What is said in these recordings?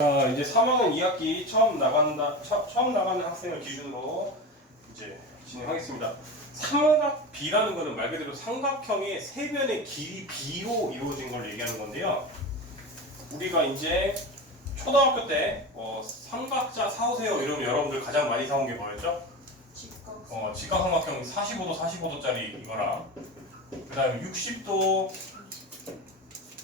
자, 이제 3학년 2학기 처음 나가는 학생을 기준으로 이제 진행하겠습니다. 삼각비라는 것은 말 그대로 삼각형의 세 변의 길이 비로 이루어진 걸 얘기하는 건데요. 우리가 이제 초등학교 때 삼각자 사오세요 이러면 여러분들 가장 많이 사온 게 뭐였죠? 직각삼각형 45도 45도짜리 이거랑 그 다음에 60도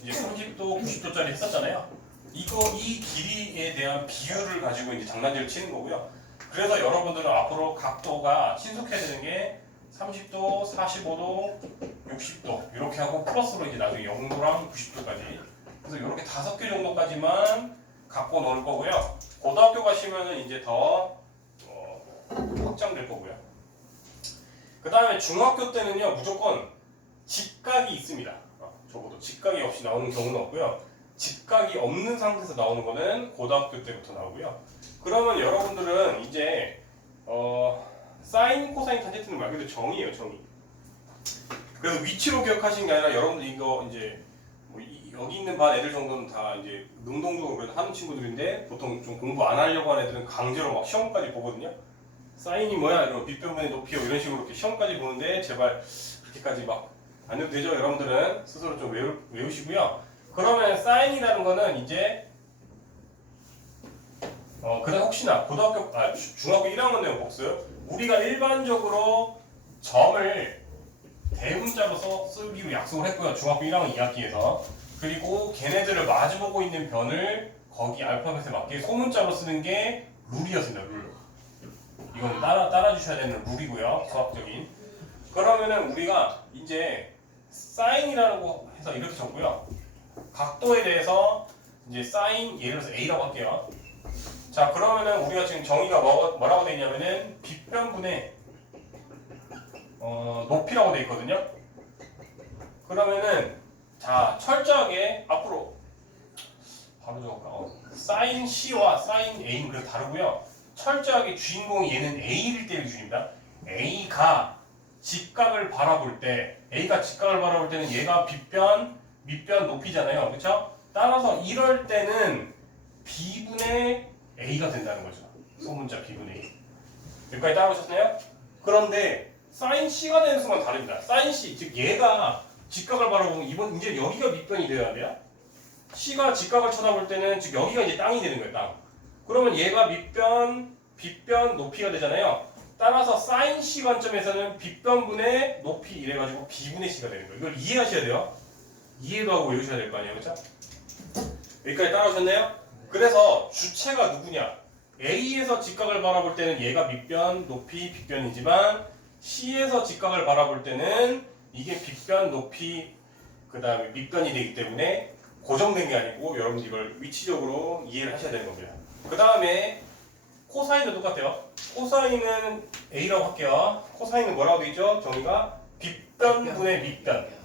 이제 30도 90도짜리 했었잖아요. 이 길이에 대한 비율을 가지고 이제 장난질을 치는 거고요. 그래서 여러분들은 앞으로 각도가 친숙해야 되는 게 30도, 45도, 60도 이렇게 하고 플러스로 이제 나중에 0도랑 90도까지 그래서 이렇게 5개 정도까지만 갖고 놀 거고요. 고등학교 가시면은 이제 더 확장될 거고요. 그 다음에 중학교 때는요 무조건 직각이 있습니다. 적어도 직각이 없이 나오는 경우는 없고요. 직각이 없는 상태에서 나오는 거는 고등학교 때부터 나오고요. 그러면 여러분들은 이제 사인, 코사인, 탄젠트는 말 그대로 정이에요, 정의. 그래서 위치로 기억하시는 게 아니라 여러분들 이거 이제 여기 있는 반 애들 정도는 다 이제 능동적으로 그래도 하는 친구들인데 보통 좀 공부 안 하려고 하는 애들은 강제로 막 시험까지 보거든요. 사인이 뭐야? 이런 빗변분의 높이요 이런 식으로 이렇게 시험까지 보는데 제발 그렇게까지 막 안 해도 되죠. 여러분들은 스스로 좀 외우시고요. 그러면 사인이라는 거는 이제 그다음 혹시나 중학교 1학년 내용 복습 우리가 일반적으로 점을 대문자로 쓰기로 약속을 했고요. 중학교 1학년 2학기에서 그리고 걔네들을 마주보고 있는 변을 거기 알파벳에 맞게 소문자로 쓰는 게 룰이었습니다. 룰. 이건 따라주셔야 되는 룰이고요. 수학적인. 그러면은 우리가 이제 사인이라는 거 해서 이렇게 적고요. 각도에 대해서 이제 사인 예를 들어서 A라고 할게요. 자 그러면은 우리가 지금 정의가 뭐라고 되어 있냐면은 빗변분의 높이라고 되어 있거든요. 그러면은 자 철저하게 앞으로 바로 적을까? 사인 C와 사인 A는 그래서 다르고요. 철저하게 주인공이 얘는 A일 때를 기준입니다. A가 직각을 바라볼 때 A가 직각을 바라볼 때는 얘가 빗변 밑변 높이잖아요. 그렇죠? 따라서 이럴 때는 B분의 A가 된다는 거죠. 소문자 B분의 A. 여기까지 따라오셨나요? 그런데 사인 C가 되는 순간 다릅니다. 사인 C, 즉 얘가 직각을 바라보면 이제 여기가 밑변이 되어야 돼요. C가 직각을 쳐다볼 때는 즉 여기가 이제 땅이 되는 거예요. 땅. 그러면 얘가 밑변, 빗변, 높이가 되잖아요. 따라서 사인 C 관점에서는 빗변분의 높이 이래가지고 B분의 C가 되는 거예요. 이걸 이해하셔야 돼요. 이해도 하고 외우셔야 될 거 아니에요, 그렇죠? 여기까지 따라오셨나요? 그래서 주체가 누구냐? A에서 직각을 바라볼 때는 얘가 밑변, 높이, 빗변이지만 C에서 직각을 바라볼 때는 이게 빗변, 높이, 그 다음에 밑변이 되기 때문에 고정된 게 아니고 여러분들 이걸 위치적으로 이해를 하셔야 되는 겁니다. 그 다음에 코사인도 똑같아요. 코사인은 A라고 할게요. 코사인은 뭐라고 되어 있죠? 정의가 빗변분의 밑변.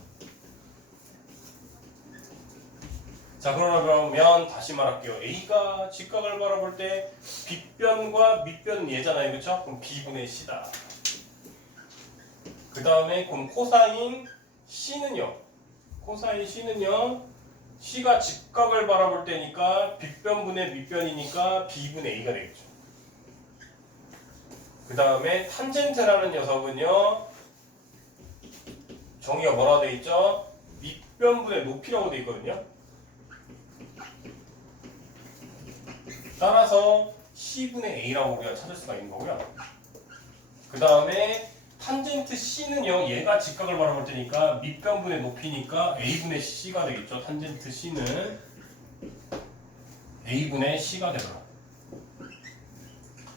자 그러면 다시 말할게요. A가 직각을 바라볼 때 빗변과 밑변은 얘잖아요. 그렇죠? 그럼 B분의 C다. 그 다음에 그럼 코사인 C는요. 코사인 C는요. C가 직각을 바라볼 때니까 빗변분의 밑변이니까 B분의 A가 되겠죠. 그 다음에 탄젠트라는 녀석은요. 정의가 뭐라고 되어 있죠? 밑변분의 높이라고 되어 있거든요. 따라서 C분의 A라고 우리가 찾을 수가 있는 거고요. 그 다음에 탄젠트 C는요. 얘가 직각을 바라볼 때니까 밑변분의 높이니까 A분의 C가 되겠죠. 탄젠트 C는 A분의 C가 되더라.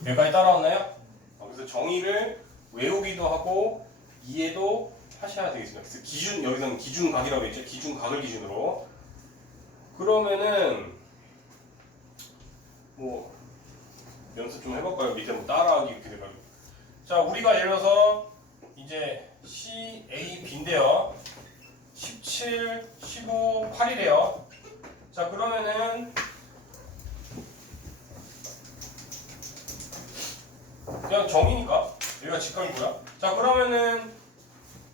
여기까지 따라왔나요? 그래서 정의를 외우기도 하고 이해도 하셔야 되겠습니다. 그래서 여기서는 기준각이라고 했죠. 기준각을 기준으로. 그러면은 뭐 연습 좀 해볼까요? 밑에 뭐 따라하기 이렇게 돼가지고. 자 우리가 예를 들어서 이제 C, A, B인데요. 17, 15, 8이래요. 자 그러면은 그냥 정이니까 여기가 직각이고요. 자 그러면은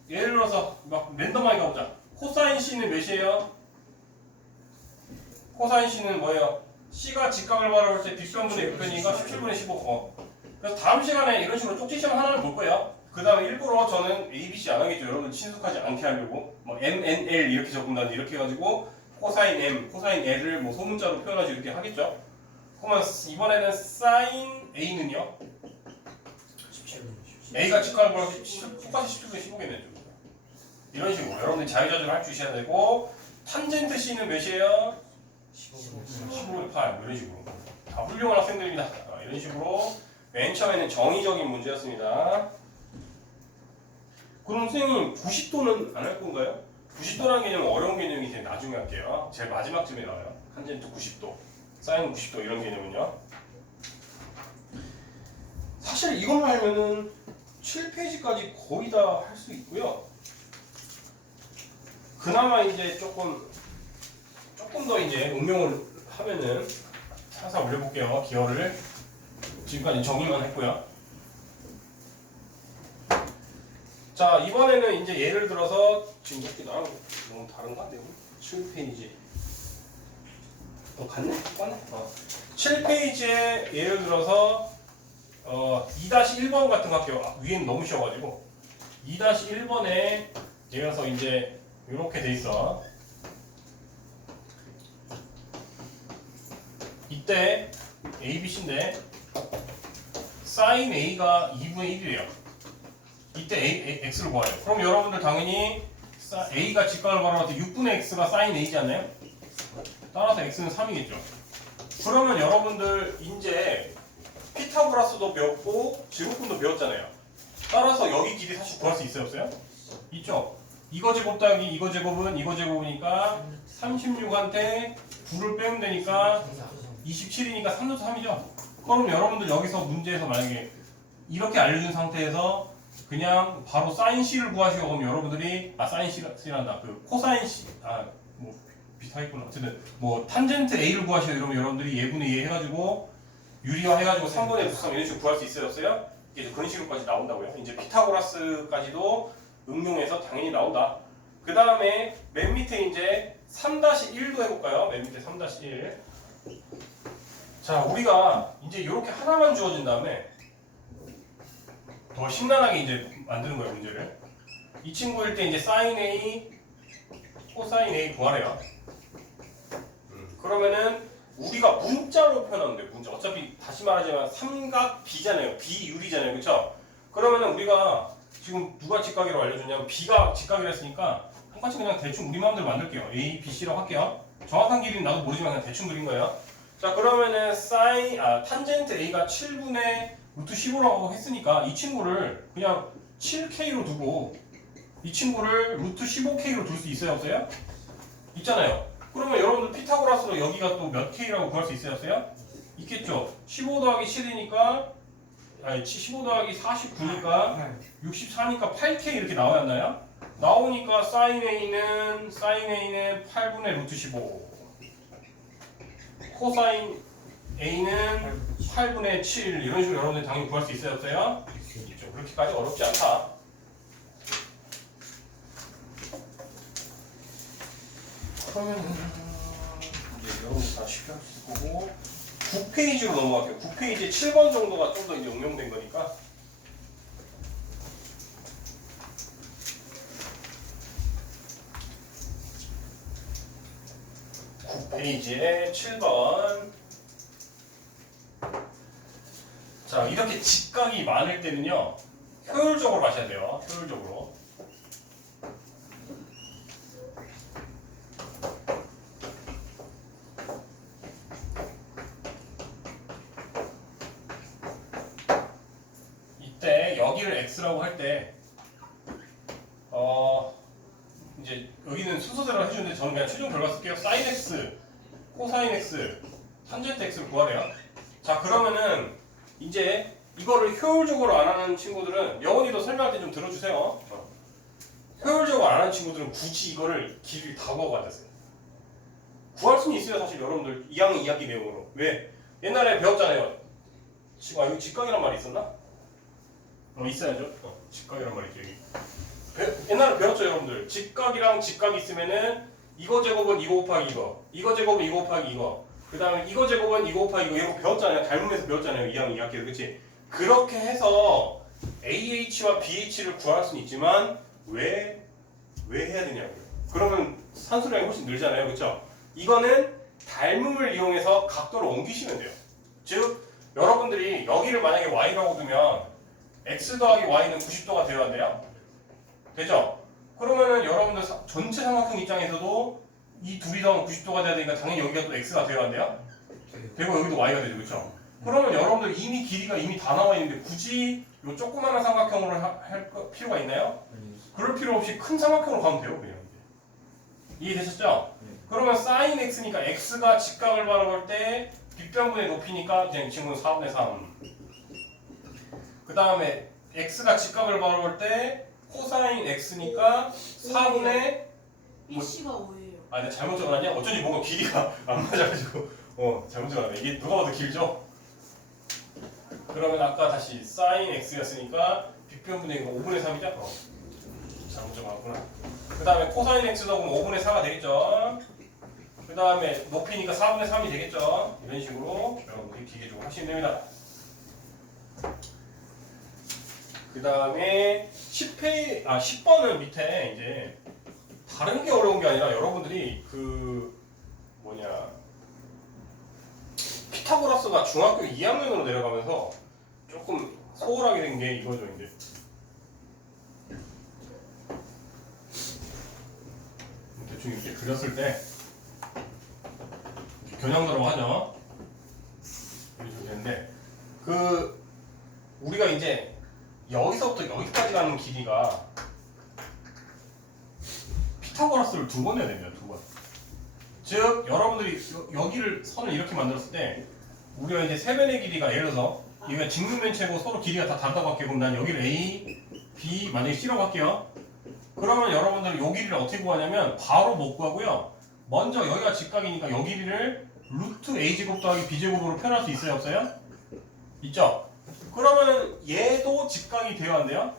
예를 들어서 막 랜덤하게 가보자. 코사인 C는 몇이에요? 코사인 C는 뭐예요? C가 직각을 바라볼 때 빗변분의 옆변이니까 17분의 15. 그래서 다음 시간에 이런 식으로 쪽지 시험 하나를 볼 거예요. 그 다음에 일부러 저는 A, B, C 안 하겠죠. 여러분 친숙하지 않게 하려고 뭐 M, N, L 이렇게 적는다든지 이렇게 해가지고 코사인 M, 코사인 L을 뭐 소문자로 표현하지 이렇게 하겠죠. 그러면 이번에는 사인 A는요? 17분. A가 직각을 바라볼 때 똑같이 17분의 15겠네요. 이런 식으로 여러분들이 자유자재로 할 줄 있어야 되고 탄젠트 C는 몇이에요? 15분의 8 이런 식으로 다 훌륭한 학생들입니다. 이런 식으로 맨 처음에는 정의적인 문제였습니다. 그럼 선생님 90도는 안 할 건가요? 90도라는 개념은 어려운 개념이 나중에 할게요. 제일 마지막쯤에 나와요. 탄젠트 90도, 사인 90도 이런 개념은요. 사실 이것만 알면은 7페이지까지 거의 다 할 수 있고요. 그나마 이제 조금 더 이제 응용을 하면은 살살 올려볼게요. 기어를 지금까지 정리만 했고요. 자 이번에는 이제 예를 들어서 지금 이렇게 나랑 너무 다른가? 내용 7페이지 같네? 똑같네? 7페이지에 예를 들어서 2-1번 같은 거 할게요. 위에는 너무 쉬워가지고 2-1번에 예를 들어서 이제 이렇게 돼 있어. 이때 A, B, C인데 sin A가 2분의 1이래요. 이때 X를 구하래요. 그럼 여러분들 당연히 A가 직각을 바라볼 때 6분의 X가 sin A지 않나요? 따라서 X는 3이겠죠. 그러면 여러분들 이제 피타고라스도 배웠고 제곱분도 배웠잖아요. 따라서 여기 길이 사실 구할 수 있어요? 없어요? 있죠. 이거 제곱 더하기 이거 제곱은 이거 제곱이니까 36한테 9를 빼면 되니까 27이니까 3루트 3이죠. 그럼 여러분들 여기서 문제에서 만약에 이렇게 알려준 상태에서 그냥 바로 사인 C를 구하시고 그럼 여러분들이 사인 C란다. 그 코사인 C 뭐 비슷하겠구나. 어쨌든 뭐 탄젠트 A를 구하시고 이러면 여러분들이 예분의 예 해가지고 유리화 해가지고 3분의 부성 이런 식으로 구할 수 있어요? 없어요? 이제 그런 식으로까지 나온다고요. 이제 피타고라스까지도 응용해서 당연히 나온다. 그 다음에 맨 밑에 이제 3-1도 해볼까요? 맨 밑에 3-1. 자, 우리가 이제 이렇게 하나만 주어진 다음에 더 심란하게 이제 만드는 거예요, 문제를. 이 친구일 때 이제 sin A, 코사인 A 구하래요. 그러면은 우리가 문자로 표현하면 돼요, 문자. 어차피 다시 말하자면 삼각 B잖아요. 비율이잖아요, 그렇죠? 그러면은 우리가 지금 누가 직각이라고 알려줬냐면 B가 직각이라 했으니까 똑같이 그냥 대충 우리 마음대로 만들게요. A, B, C라고 할게요. 정확한 길이는 나도 모르지만 그냥 대충 그린 거예요. 자 그러면은 탄젠트 A가 7분의 루트 15라고 했으니까 이 친구를 그냥 7K로 두고 이 친구를 루트 15K로 둘 수 있어요? 없어요? 있잖아요. 그러면 여러분들 피타고라스로 여기가 또 몇 K라고 구할 수 있어요? 없어요? 있겠죠. 15 더하기 7이니까 15 더하기 49니까 64니까 8K 이렇게 나와야 하나요? 나오니까 sin A는 8분의 루트 15 코사인 A는 8분의 7 이런 식으로 여러분들 당연히 구할 수 있어요? 없어요? 있죠. 그렇게까지 어렵지 않다. 그러면 이제 여러분들 다 쉽게 할 수 있을 거고 9페이지로 넘어갈게요. 9페이지 7번 정도가 좀 더 이제 응용된 거니까. 페이지에 7번. 자, 이렇게 직각이 많을 때는요, 효율적으로 가셔야 돼요. 효율적으로. 이때 여기를 x라고 할 때, 이제 여기는 순서대로 해주는데 저는 그냥 최종 결과 쓸게요. sin x, 코사인 x, 탄젠트 x를 구하래요. 자 그러면은 이제 이거를 효율적으로 안 하는 친구들은 영원히도 설명할 때 좀 들어주세요. 효율적으로 안 하는 친구들은 굳이 이거를 길을 다 구하고 앉았어요. 구할 수는 있어요 사실 여러분들 2학년 2학기 내용으로. 왜? 옛날에 배웠잖아요. 이거 직각이란 말이 있었나? 있어야죠. 직각이란 말이 기억이. 옛날에 배웠죠 여러분들. 직각이랑 직각이 있으면은 이거 제곱은 이거 곱하기 이거, 이거 제곱은 이거 곱하기 이거. 그 다음에 이거 제곱은 이거 곱하기 이거 배웠잖아요. 닮으면서 배웠잖아요. 2학년 2학기에 그치? 그렇게 해서 AH와 BH를 구할 수는 있지만 왜 해야 되냐고요. 그러면 산수량이 훨씬 늘잖아요. 그쵸? 이거는 닮음을 이용해서 각도를 옮기시면 돼요. 즉 여러분들이 여기를 만약에 y라고 두면 x 더하기 y는 90도가 되어야 돼요. 되죠? 그러면은 여러분들 전체 삼각형 입장에서도 이 둘이 더하면 90도가 돼야 되니까 당연히 여기가 또 x가 되어야 돼요. 되고 여기도 y가 되죠. 그렇죠? 그러면 여러분들 이미 길이가 이미 다 나와 있는데 굳이 이 조그마한 삼각형으로 할 필요가 있나요? 그럴 필요 없이 큰 삼각형으로 가면 돼요. 그냥 이해되셨죠? 그러면 sin x니까 x가 직각을 바라볼 때 빗변분의 높이니까 그냥 친구는 4분의 3. 그 다음에 x가 직각을 바라볼 때 코사인 x니까 4분의 BC가 5예요. 아, 내가 잘못 적어놨냐? 어쩐지 뭔가 길이가 안 맞아가지고 잘못 적어놨네. 이게 누가 봐도 길죠? 그러면 아까 다시 sin x였으니까 빗변분의 5분의 3이죠? 잘못 적어놨구나. 그 다음에 코사인 x도 그럼 5분의 4가 되겠죠? 그 다음에 높이니까 4분의 3이 되겠죠? 이런 식으로 여러분들이 기계적으로 하시면 됩니다. 그 다음에 10번은 밑에 이제 다른 게 어려운 게 아니라 여러분들이 피타고라스가 중학교 2학년으로 내려가면서 조금 소홀하게 된 게 이거죠. 이제 대충 이렇게 그렸을 때 겨냥도라고 하죠. 이렇게 되는데 우리가 이제 여기서부터 여기까지 가는 길이가 피타고라스를 2번 해야 됩니다. 2번. 즉 여러분들이 여기를 선을 이렇게 만들었을 때 우리가 이제 세변의 길이가 예를 들어서 이거 직육면체고 서로 길이가 다 다르다고 할게요. 그럼 난 여기를 A, B 만약에 C라고 할게요. 그러면 여러분들은 요 길이를 어떻게 구하냐면 바로 못 구하고요. 먼저 여기가 직각이니까 요 길이를 루트 A제곱 더하기 B제곱으로 표현할 수 있어요? 없어요? 있죠? 그러면 얘도 직각이 되어야 한대요?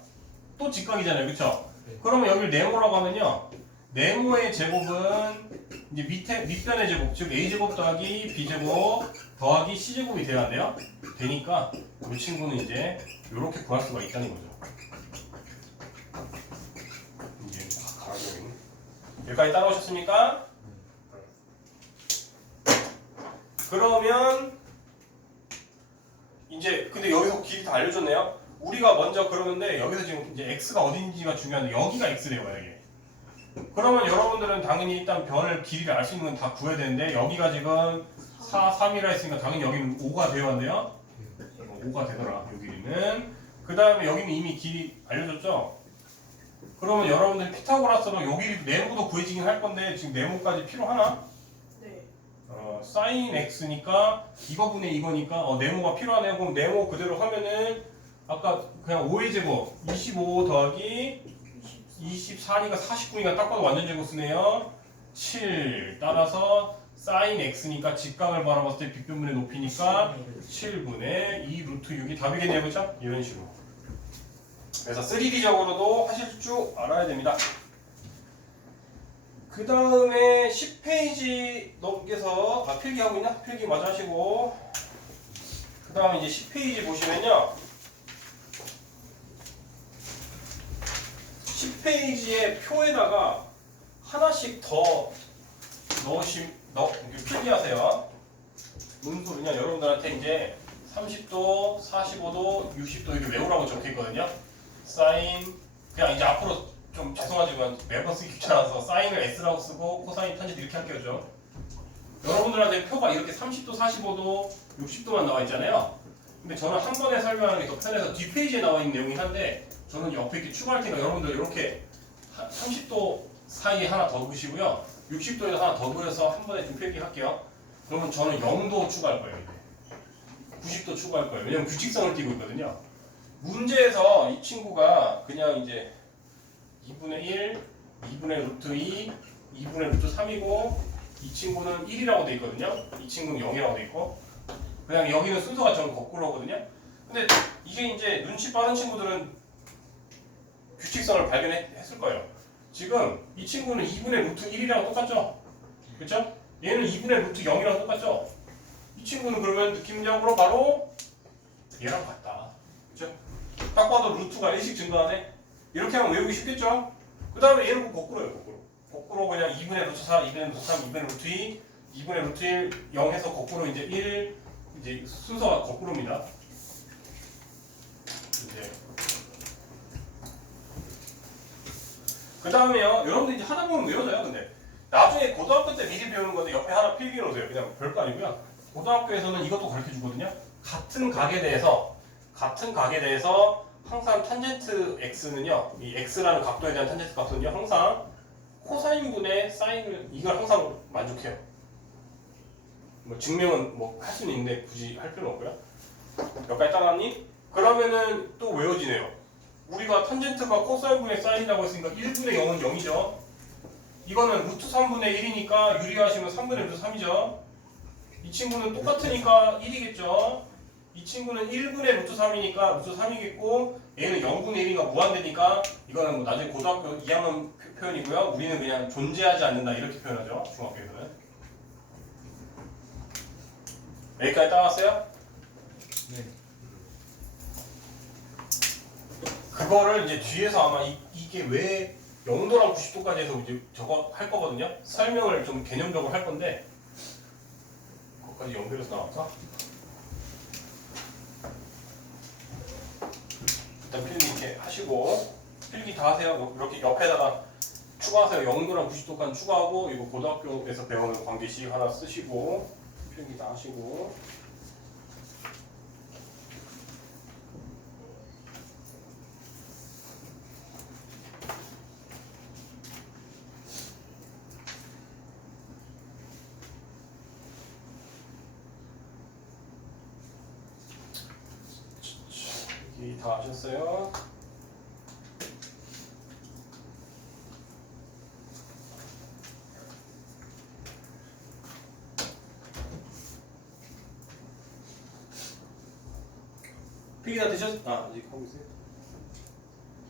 또 직각이잖아요. 그쵸? 그러면 여기를 네모라고 하면요. 네모의 제곱은 이제 밑변의 제곱, 즉 A제곱 더하기 B제곱 더하기 C제곱이 되어야 한대요? 되니까 이 친구는 이제 이렇게 구할 수가 있다는 거죠. 이제 가라앉아있네. 여기까지 따라오셨습니까? 그러면 이제 근데 여기서 길이 다 알려줬네요. 우리가 먼저 그러는데 여기서 지금 이제 x가 어딘지가 중요한데 여기가 x래요, 만약에. 그러면 여러분들은 당연히 일단 변을 길이를 알 수 있는 건 다 구해야 되는데 여기가 지금 4, 3이라 했으니까 당연히 여기는 5가 되어야 한대요. 5가 되더라, 이 길이는. 그 다음에 여기는 이미 길이 알려줬죠? 그러면 여러분들 피타고라스로 여기 네모도 구해지긴 할 건데 지금 네모까지 필요하나? 네. sin x니까 이거분의 이거니까 네모가 필요하네요. 그럼 네모 그대로 하면은 아까 그냥 5의 제곱 25 더하기 24니까 49니까 딱 봐도 완전 제곱 쓰네요. 7 따라서 sin x니까 직각을 바라봤을 때 빗변분의 높이니까 7분의 2 루트 6이 답이겠네요. 그렇죠? 이런 식으로. 그래서 3D적으로도 하실 줄 알아야 됩니다. 그 다음에 10페이지 넘겨서 필기하고 있나? 필기 마저 하시고 그 다음에 이제 10페이지 보시면요 10페이지의 표에다가 하나씩 더 필기하세요. 무슨 소리냐? 여러분들한테 이제 30도, 45도, 60도 이렇게 외우라고 적혀있거든요. 사인 그냥 이제 앞으로 좀 죄송하지만 매번 쓰기 귀찮아서 사인을 S라고 쓰고 코사인 탄젠트 이렇게 할게요. 좀. 여러분들한테 표가 이렇게 30도, 45도, 60도만 나와 있잖아요. 근데 저는 한 번에 설명하는 게 더 편해서 뒷페이지에 나와 있는 내용이긴 한데 저는 옆에 이렇게 추가할 테니까 여러분들 이렇게 30도 사이에 하나 더 그시고요. 60도에다 하나 더 그려서 한 번에 좀 필기할게요. 그러면 저는 0도 추가할 거예요. 이제. 90도 추가할 거예요. 왜냐면 규칙성을 띄고 있거든요. 문제에서 이 친구가 그냥 이제 2분의 1, 2분의 루트 2, 2분의 루트 3이고 이 친구는 1이라고 돼 있거든요. 이 친구는 0이라고 돼 있고 그냥 여기는 순서가 전 거꾸로거든요. 근데 이게 이제 눈치 빠른 친구들은 규칙성을 발견했을 거예요. 지금 이 친구는 2분의 루트 1이랑 똑같죠? 그렇죠? 얘는 2분의 루트 0이랑 똑같죠? 이 친구는 그러면 느낌적으로 바로 얘랑 같다. 그죠? 딱 봐도 루트가 1씩 증가하네. 이렇게 하면 외우기 쉽겠죠? 그 다음에 얘는 거꾸로예요. 거꾸로 그냥 2분의 루트 4, 2분의 루트 3, 2분의 루트 2, 2분의 루트 1, 0 해서 거꾸로 이제 1, 이제 순서가 거꾸로입니다. 이제 그 다음에요. 여러분들 이제 하다 보면 외워져요. 근데 나중에 고등학교 때 미리 배우는 건데 옆에 하나 필기해 놓으세요. 그냥 별거 아니고요. 고등학교에서는 이것도 가르쳐 주거든요. 같은 각에 대해서 항상 탄젠트 x는요, 이 x라는 각도에 대한 탄젠트 값은요, 항상 코사인분의 사인을 이걸 항상 만족해요. 뭐 증명은 뭐 할 수는 있는데 굳이 할 필요는 없고요. 여기까지 따라왔니? 그러면은 또 외워지네요. 우리가 탄젠트가 코사인분의 사인이라고 했으니까 1분의 0은 0이죠. 이거는 루트 3분의 1이니까 유리하시면 3분의 루트 3이죠. 이 친구는 똑같으니까 1이겠죠. 이 친구는 1분의 루트 3이니까 루트 3이겠고 얘는 0분의 1이니까 무한대니까 이거는 뭐 나중에 고등학교 2학년 표현이고요. 우리는 그냥 존재하지 않는다 이렇게 표현하죠. 중학교에서는. 여기까지 따왔어요? 네. 그거를 이제 뒤에서 아마 이게 왜 0도랑 90도까지 해서 이제 저거 할 거거든요. 설명을 좀 개념적으로 할 건데 거기까지 연결해서 나갈까? 일단 필기 이렇게 하시고 필기 다 하세요. 이렇게 옆에다가 추가하세요. 0도랑 90도까지 추가하고 이거 고등학교에서 배우는 관계식 하나 쓰시고 필기 다 하시고 필기 다 하셨어요? 필기 다 되셨? 아직 하고 계세요?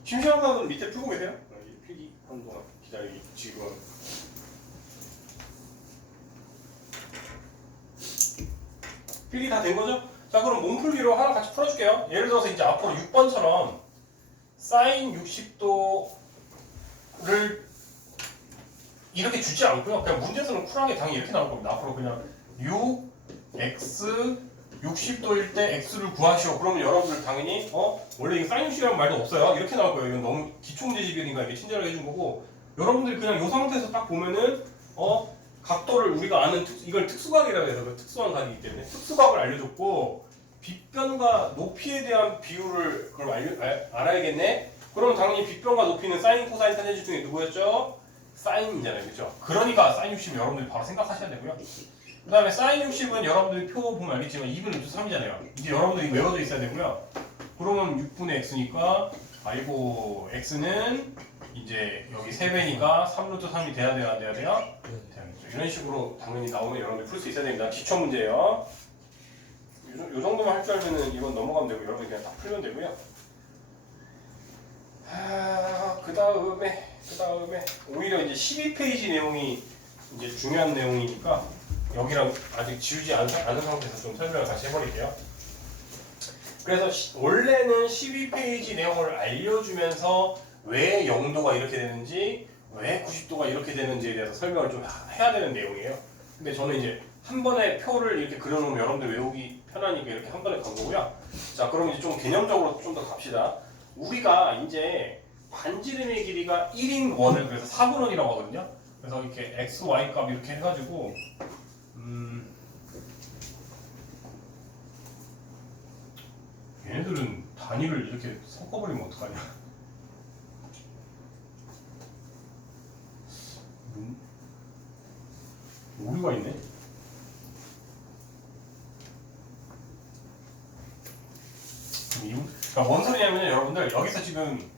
심심한 분은 밑에 풀고 계세요? 필기 하는 동안 기다리기 지금 필기 다 된 거죠? 자 그럼 몸풀기로 하나 같이 풀어줄게요. 예를 들어서 이제 앞으로 6번처럼 사인 60도를 이렇게 주지 않고요. 그냥 문제에서는 쿨하게 당연히 이렇게 나올 겁니다. 앞으로 그냥 6, x 60도일 때 x를 구하시오. 그러면 여러분들 당연히 원래 이게 사인 60이라는 말도 없어요. 이렇게 나올 거예요. 이건 너무 기초문제집이니까 이게 친절하게 해준 거고 여러분들이 그냥 이 상태에서 딱 보면은 각도를 우리가 아는 이걸 특수각이라고 해서 그 특수한 각이기 때문에 특수각을 알려줬고 빗변과 높이에 대한 비율을 그럼 알아야겠네. 그럼 당연히 빗변과 높이는 사인, 코사인, 탄젠트 중에 누구였죠? 사인이잖아요, 그렇죠? 그러니까 사인 60 여러분들이 바로 생각하셔야 되고요. 그 다음에 사인 60은 여러분들이 표 보면 알겠지만 2분의 루트 3이잖아요. 이제 여러분들이 외워져 있어야 되고요. 그러면 6분의 x니까 아이고 x는 이제 여기 3배니까 3루트 3이 돼야 돼야겠죠. 이런 식으로 당연히 나오면 여러분들 풀 수 있어야 됩니다. 기초 문제예요. 요 정도만 할 줄 알면은 이건 넘어가면 되고 여러분이 그냥 딱 풀면 되고요. 그 다음에 오히려 이제 12페이지 내용이 이제 중요한 내용이니까 여기랑 아직 지우지 않은 상태에서 좀 설명을 다시 해버릴게요. 그래서 원래는 12페이지 내용을 알려주면서 왜 0도가 이렇게 되는지 왜 90도가 이렇게 되는지에 대해서 설명을 좀 해야 되는 내용이에요. 근데 저는 이제 한 번에 표를 이렇게 그려놓으면 여러분들 외우기 편하니까 이렇게 한 번에 간 거고요. 자, 그럼 이제 좀 개념적으로 좀 더 갑시다. 우리가 이제 반지름의 길이가 1인 원을 그래서 4분 원이라고 하거든요. 그래서 이렇게 x, y 값 이렇게 해가지고 얘네들은 단위를 이렇게 섞어버리면 어떡하냐. 오류가 있네. 그러니까 뭔 소리냐면요, 여러분들 여기서 지금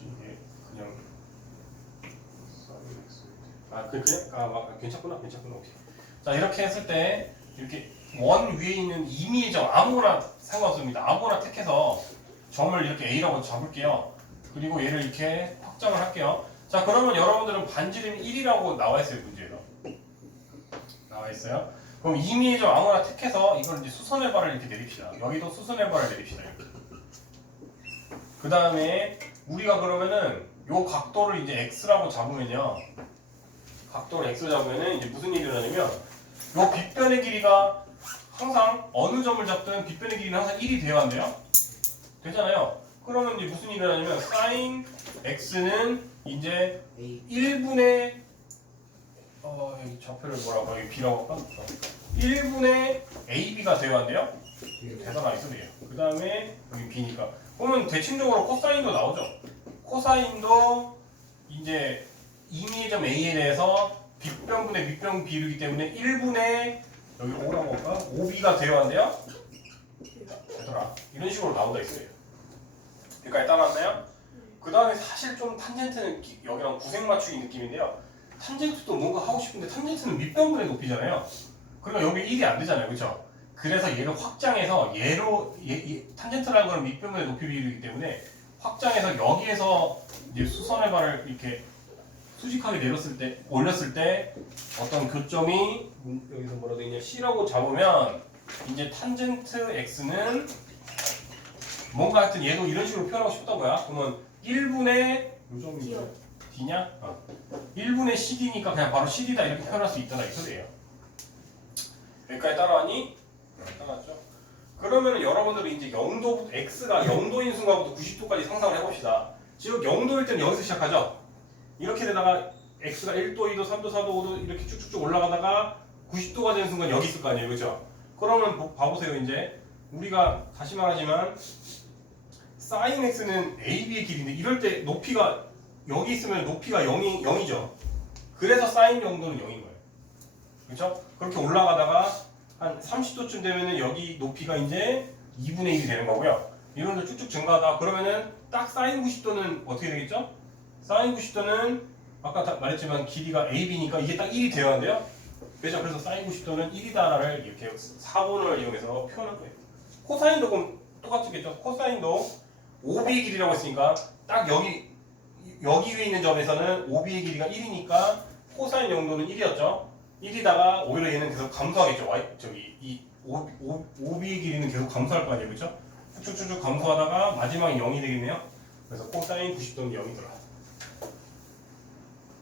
이게 그냥 괜찮구나 오케이. 자 이렇게 했을 때 이렇게 원 위에 있는 임의의 점 아무거나 상관없습니다. 아무거나 택해서 점을 이렇게 A라고 잡을게요. 그 그리고 얘를 이렇게 확장을 할게요. 자, 그러면 여러분들은 반지름이 1이라고 나와 있어요, 문제에서. 나와 있어요. 그럼 임의의 점 아무나 택해서 이걸 이제 수선의 발을 이렇게 내립시다. 여기도 수선의 발을 내립시다. 이렇게. 그 다음에 우리가 그러면은 요 각도를 이제 x라고 잡으면요. 각도를 x 잡으면은 이제 무슨 일이 일어나냐면 요 빗변의 길이가 항상 어느 점을 잡든 빗변의 길이는 항상 1이 돼야 한대요. 되잖아요. 그러면 이제 무슨 일이 일어나냐면 sin x는 이제 1분의 여기 좌표를 뭐라고 여기 b라고 할까? 1분의 ab가 되어야 한대요. 이게 대사가 있어도 돼요. 그 다음에 여기 b니까 그러면 대칭적으로 코사인도 나오죠. 코사인도 이제 임의의 점 a에 대해서 빗변분의 밑변 비율이기 때문에 1분의 여기 5라고 할까? 5b가 되어야 한대요. 되더라. 이런 식으로 나온다 있어요. 여기까지 따라왔나요? 그 다음에 사실 좀 탄젠트는 여기랑 구색 맞추기 느낌인데요. 탄젠트도 뭔가 하고 싶은데 탄젠트는 밑변분의 높이잖아요. 그러니까 여기 1이 안 되잖아요. 그렇죠? 그래서 얘를 확장해서 얘로 탄젠트라는 건 밑변분의 높이 비율이기 때문에 확장해서 여기에서 이제 수선의 발을 이렇게 수직하게 내렸을 때 올렸을 때 어떤 교점이 여기서 뭐라 돼 있냐 C라고 잡으면 이제 탄젠트 X는 뭔가 하여튼 얘도 이런 식으로 표현하고 싶다고요. 그러면 1분의 요점이 D냐? 1분의 CD니까 그냥 바로 CD다 이렇게 표현할 수 있다라 이 소리예요. 여기까지 따라왔니? 따라왔죠. 그러면 여러분들이 이제 0도 X가 0도인 순간부터 90도까지 상상을 해봅시다. 즉 0도일 때는 여기서 시작하죠. 이렇게 되다가 X가 1도, 2도, 3도, 4도, 5도 이렇게 쭉쭉쭉 올라가다가 90도가 되는 순간 여기 있을 거 아니에요. 그렇죠? 그러면 봐보세요. 이제 우리가 다시 말하지만 sin x는 AB의 길이인데 이럴 때 높이가 여기 있으면 높이가 0이죠. 그래서 sin 정도는 0인 거예요. 그렇죠? 그렇게 올라가다가 한 30도쯤 되면은 여기 높이가 이제 2분의 1이 되는 거고요. 이런 데 쭉쭉 증가하다 그러면은 딱 sin 90도는 어떻게 되겠죠? sin 90도는 아까 말했지만 길이가 AB니까 이게 딱 1이 되어야 한대요. 그죠? 그래서 sin 90도는 1이다를 이렇게 사본을 이용해서 표현한 거예요. 코사인도 그럼 똑같겠죠? 코사인도 OB의 길이라고 했으니까 딱 여기 위에 있는 점에서는 OB의 길이가 1이니까 코사인 정도는 1이었죠. 1이다가 오히려 얘는 계속 감소하겠죠. 이 OB의 길이는 계속 감소할 거 아니에요. 그렇죠? 쭉쭉쭉 감소하다가 마지막에 0이 되겠네요. 그래서 코사인 90도는 0이더라.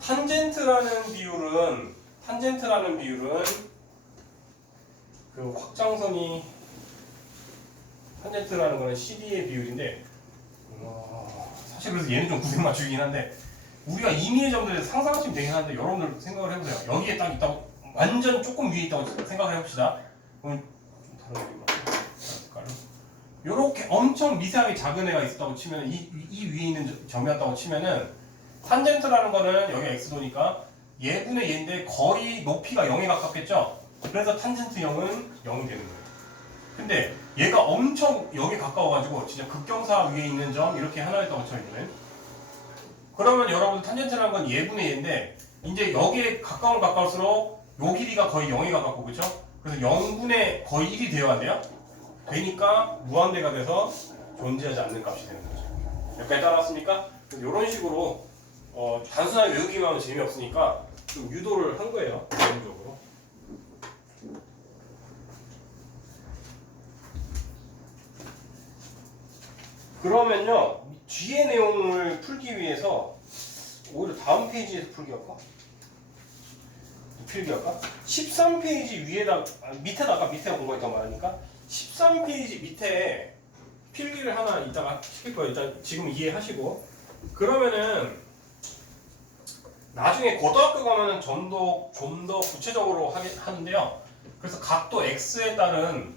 탄젠트라는 비율은 그 확장선이 탄젠트라는 거는 CD의 비율인데 사실 그래서 얘는 좀 구색 맞추긴 한데 우리가 임의의 점들에 상상하시면 되긴 한데 여러분들 생각을 해보세요. 여기에 딱 있다고 완전 조금 위에 있다고 생각을 해봅시다. 그럼 좀 다른 색깔로 요렇게 엄청 미세하게 작은 애가 있었다고 치면 이 위에 있는 점이었다고 치면은 탄젠트라는 거는 여기 x도니까 얘분의 얘인데 거의 높이가 0에 가깝겠죠? 그래서 탄젠트 0은 0이 되는 거예요. 근데 얘가 엄청 0에 가까워가지고 진짜 극경사 위에 있는 점 이렇게 하나였다고 쳐있는 그러면 여러분 탄젠트라는 건 얘분의 얘인데 이제 여기에 가까울수록 요 길이가 거의 0에 가깝고 그쵸? 그래서 0분의 거의 1이 되어야 한대요. 되니까 무한대가 돼서 존재하지 않는 값이 되는 거죠. 여기까지 따라왔습니까? 이런 식으로 단순하게 외우기만 하면 재미없으니까 좀 유도를 한 거예요. 기본적으로. 그러면요 뒤에 내용을 풀기 위해서 오히려 다음 페이지에서 풀기 할까? 13페이지 위에다 밑에다 아까 밑에 공부했던 말하니까 13페이지 밑에 필기를 하나 이따가 시킬 거예요. 일단 지금 이해하시고 그러면은 나중에 고등학교 가면은 좀 더 구체적으로 하는데요. 그래서 각도 x에 따른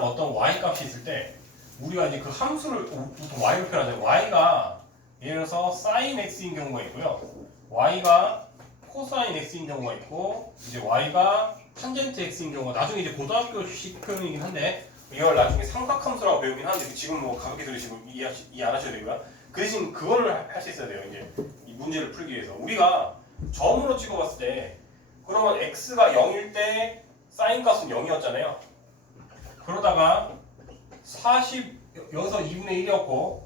어떤 y 값이 있을 때 우리가 이제 그 함수를 보통 y로 표현하잖아요. y가 예를 들어서 sin x인 경우가 있고요. y가 코사인 x인 경우가 있고 이제 y가 탄젠트 x인 경우가 나중에 이제 고등학교식 표현이긴 한데 이걸 나중에 삼각함수라고 배우긴 하는데 지금 뭐 가볍게 들으시고 이해 안 하셔도 되고요. 그 대신 그거를 할 수 있어야 돼요. 이제 이 문제를 풀기 위해서 우리가 점으로 찍어봤을 때 그러면 x가 0일 때 사인 값은 0이었잖아요. 그러다가 40 여기서 2분의 1이었고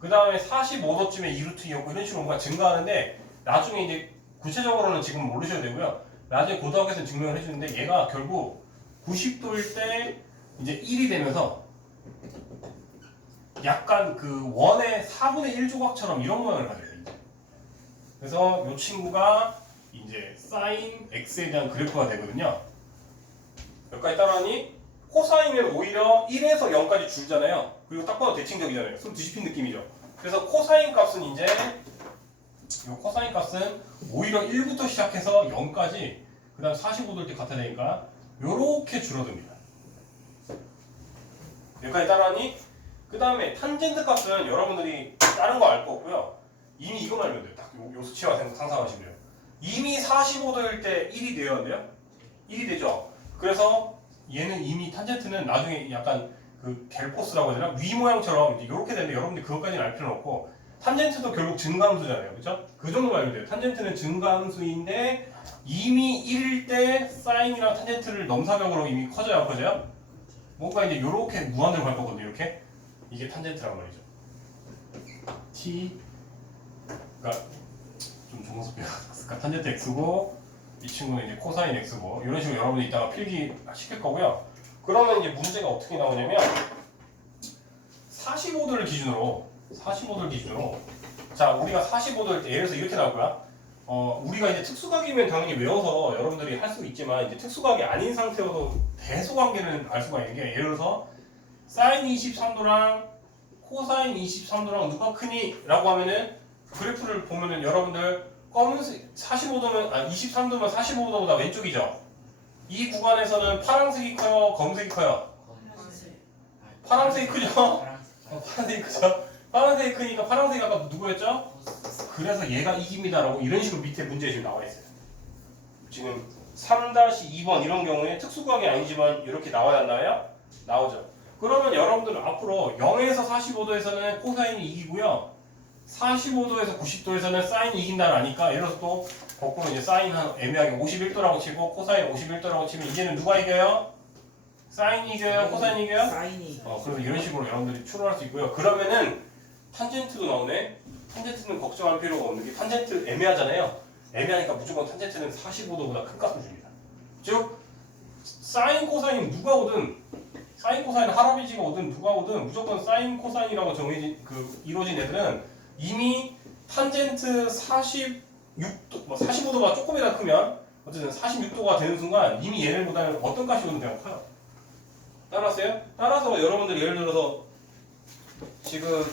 그 다음에 45도쯤에 2루트 2였고 이런 식으로 뭔가 증가하는데 나중에 이제 구체적으로는 지금 모르셔도 되고요. 나중에 고등학교에서 증명을 해주는데 얘가 결국 90도일 때 이제 1이 되면서 약간 그 원의 4분의 1 조각처럼 이런 모양을 가져요. 이제. 그래서 이 친구가 이제 사인 x에 대한 그래프가 되거든요. 여기까지 따라하니 코사인은 오히려 1에서 0까지 줄잖아요. 그리고 딱 봐도 대칭적이잖아요. 좀 뒤집힌 느낌이죠. 그래서 코사인 값은 이제 이 코사인 값은 오히려 1부터 시작해서 0까지 그 다음 45도일 때 같아 되니까 요렇게 줄어듭니다. 여기까지 따라하니 그 다음에 탄젠트 값은 여러분들이 다른 거 알 거 없고요. 이미 이거만 알면 돼요. 딱 요 수치와 상상하시면 돼요. 이미 45도일 때 1이 되어야 돼요. 1이 되죠. 그래서 얘는 이미 탄젠트는 나중에 약간 그 겔포스라고 해야 되나? 위 모양처럼 이렇게 되는데 여러분들이 그것까지는 알 필요는 없고 탄젠트도 결국 증가함수잖아요. 그렇죠? 그 정도만 알면 돼요. 탄젠트는 증가함수인데 이미 1일 때 사인이랑 탄젠트를 넘사벽으로 이미 커져요. 안 커져요? 뭔가 이제 이렇게 무한대로 갈 거거든요. 이렇게 이게 탄젠트란 말이죠. t 그러니까 좀 정석비가 그러니까 탄젠트 x고 이 친구는 이제 코사인 x고 이런 식으로 여러분이 이따가 필기 시킬 거고요. 그러면 이제 문제가 어떻게 나오냐면 45도를 기준으로 자 우리가 45도일 때 예를 들어서 이렇게 나올 거야. 우리가 이제 특수각이면 당연히 외워서 여러분들이 할 수 있지만 이제 특수각이 아닌 상태여도 대소관계는 알 수가 있는 게 예를 들어서 사인 23도랑 코사인 23도랑 누가 크니? 라고 하면은 그래프를 보면은 여러분들 검은색 45도면 23도면 45도보다 왼쪽이죠. 이 구간에서는 파란색이 커요, 검은색이 커요. 파란색이 크죠. 파란색이 크죠. 파란색이 크니까 파란색이 아까 누구였죠? 그래서 얘가 이깁니다라고 이런 식으로 밑에 문제에 지금 나와 있어요. 지금 3-2번 이런 경우에 특수구역이 아니지만 이렇게 나와야 하나요? 나오죠. 그러면 여러분들은 앞으로 0에서 45도에서는 코사인이 이기고요. 45도에서 90도에서는 사인이 이긴다를 아니까 예를 들어서 또 거꾸로 이제 사인 한 애매하게 51도라고 치고 코사인 51도라고 치면 이제는 누가 이겨요? 사인이 이겨요? 코사인이 이겨요? 사인이. 그래서 이런 식으로 여러분들이 추론할 수 있고요. 그러면은 탄젠트도 나오네. 탄젠트는 걱정할 필요가 없는 게 탄젠트 애매하잖아요. 애매하니까 무조건 탄젠트는 45도보다 큰 값을 줍니다. 즉 사인 코사인 누가 오든 사인 코사인 할아버지가 오든 누가 오든 무조건 사인 코사인이라고 정해진 이루어진 애들은 이미 탄젠트 46도, 45도가 조금이나 크면 어쨌든 46도가 되는 순간 이미 얘네보다는 어떤 값이 오든 그냥 커요. 따라왔어요? 따라서 여러분들 예를 들어서 지금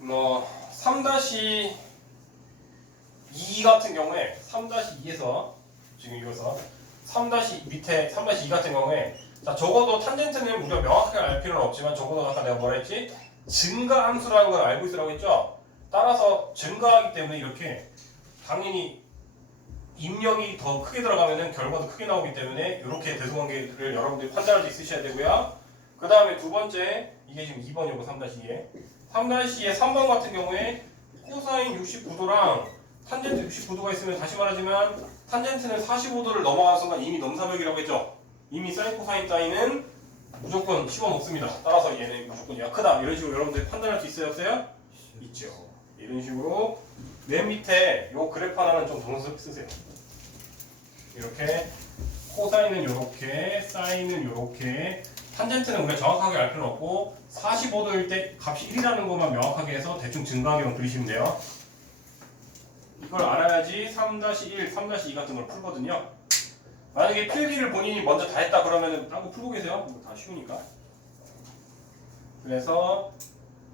3-2 같은 경우에 3-2에서 지금 이거서 3- 밑에 3-2 같은 경우에 자 적어도 탄젠트는 우리가 명확하게 알 필요는 없지만 적어도 아까 내가 뭐라 했지? 증가함수라는 걸 알고 있으라고 했죠? 따라서 증가하기 때문에 이렇게 당연히 입력이 더 크게 들어가면은 결과도 크게 나오기 때문에 이렇게 대소관계를 여러분들이 판단할 수 있으셔야 되고요. 그 다음에 두 번째 이게 지금 2번이고 3-2에 3-2의 3번 같은 경우에 코사인 69도랑 탄젠트 69도가 있으면 다시 말하지만 탄젠트는 45도를 넘어가는 순간 이미 넘사벽이라고 했죠. 이미 사인 코사인 따위는 무조건 씹어먹습니다. 따라서 얘는 무조건 얘가 크다 이런 식으로 여러분들이 판단할 수 있어요? 없어요? 있죠. 이런 식으로 맨 밑에 요 그래프 하나는 좀 정석 쓰세요. 이렇게 코사인은 이렇게 사인은 이렇게 탄젠트는 우리가 정확하게 알 필요는 없고 45도일 때 값이 1이라는 것만 명확하게 해서 대충 증가하게만 그리시면 돼요. 이걸 알아야지 3-1, 3-2 같은 걸 풀거든요. 만약에 필기를 본인이 먼저 다 했다 그러면은 딴 거 풀고 계세요. 이거 다 쉬우니까. 그래서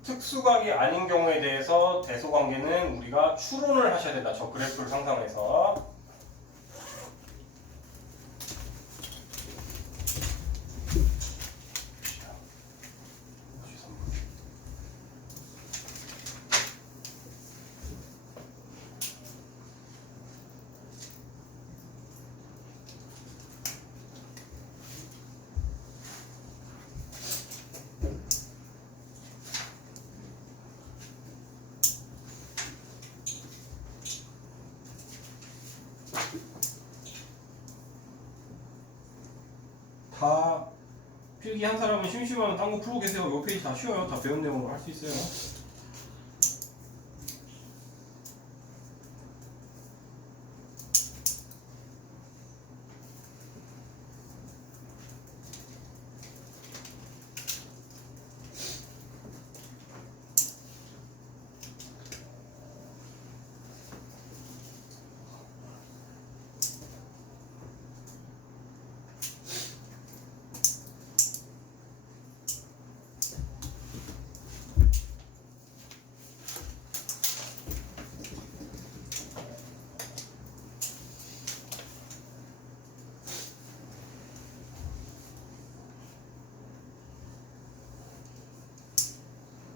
특수각이 아닌 경우에 대해서 대소관계는 우리가 추론을 하셔야 된다. 저 그래프를 상상해서. 다 필기 한 사람은 심심하면 딴 거 풀고 계세요. 요 페이지 다 쉬워요. 다 배운 내용으로 할 수 있어요.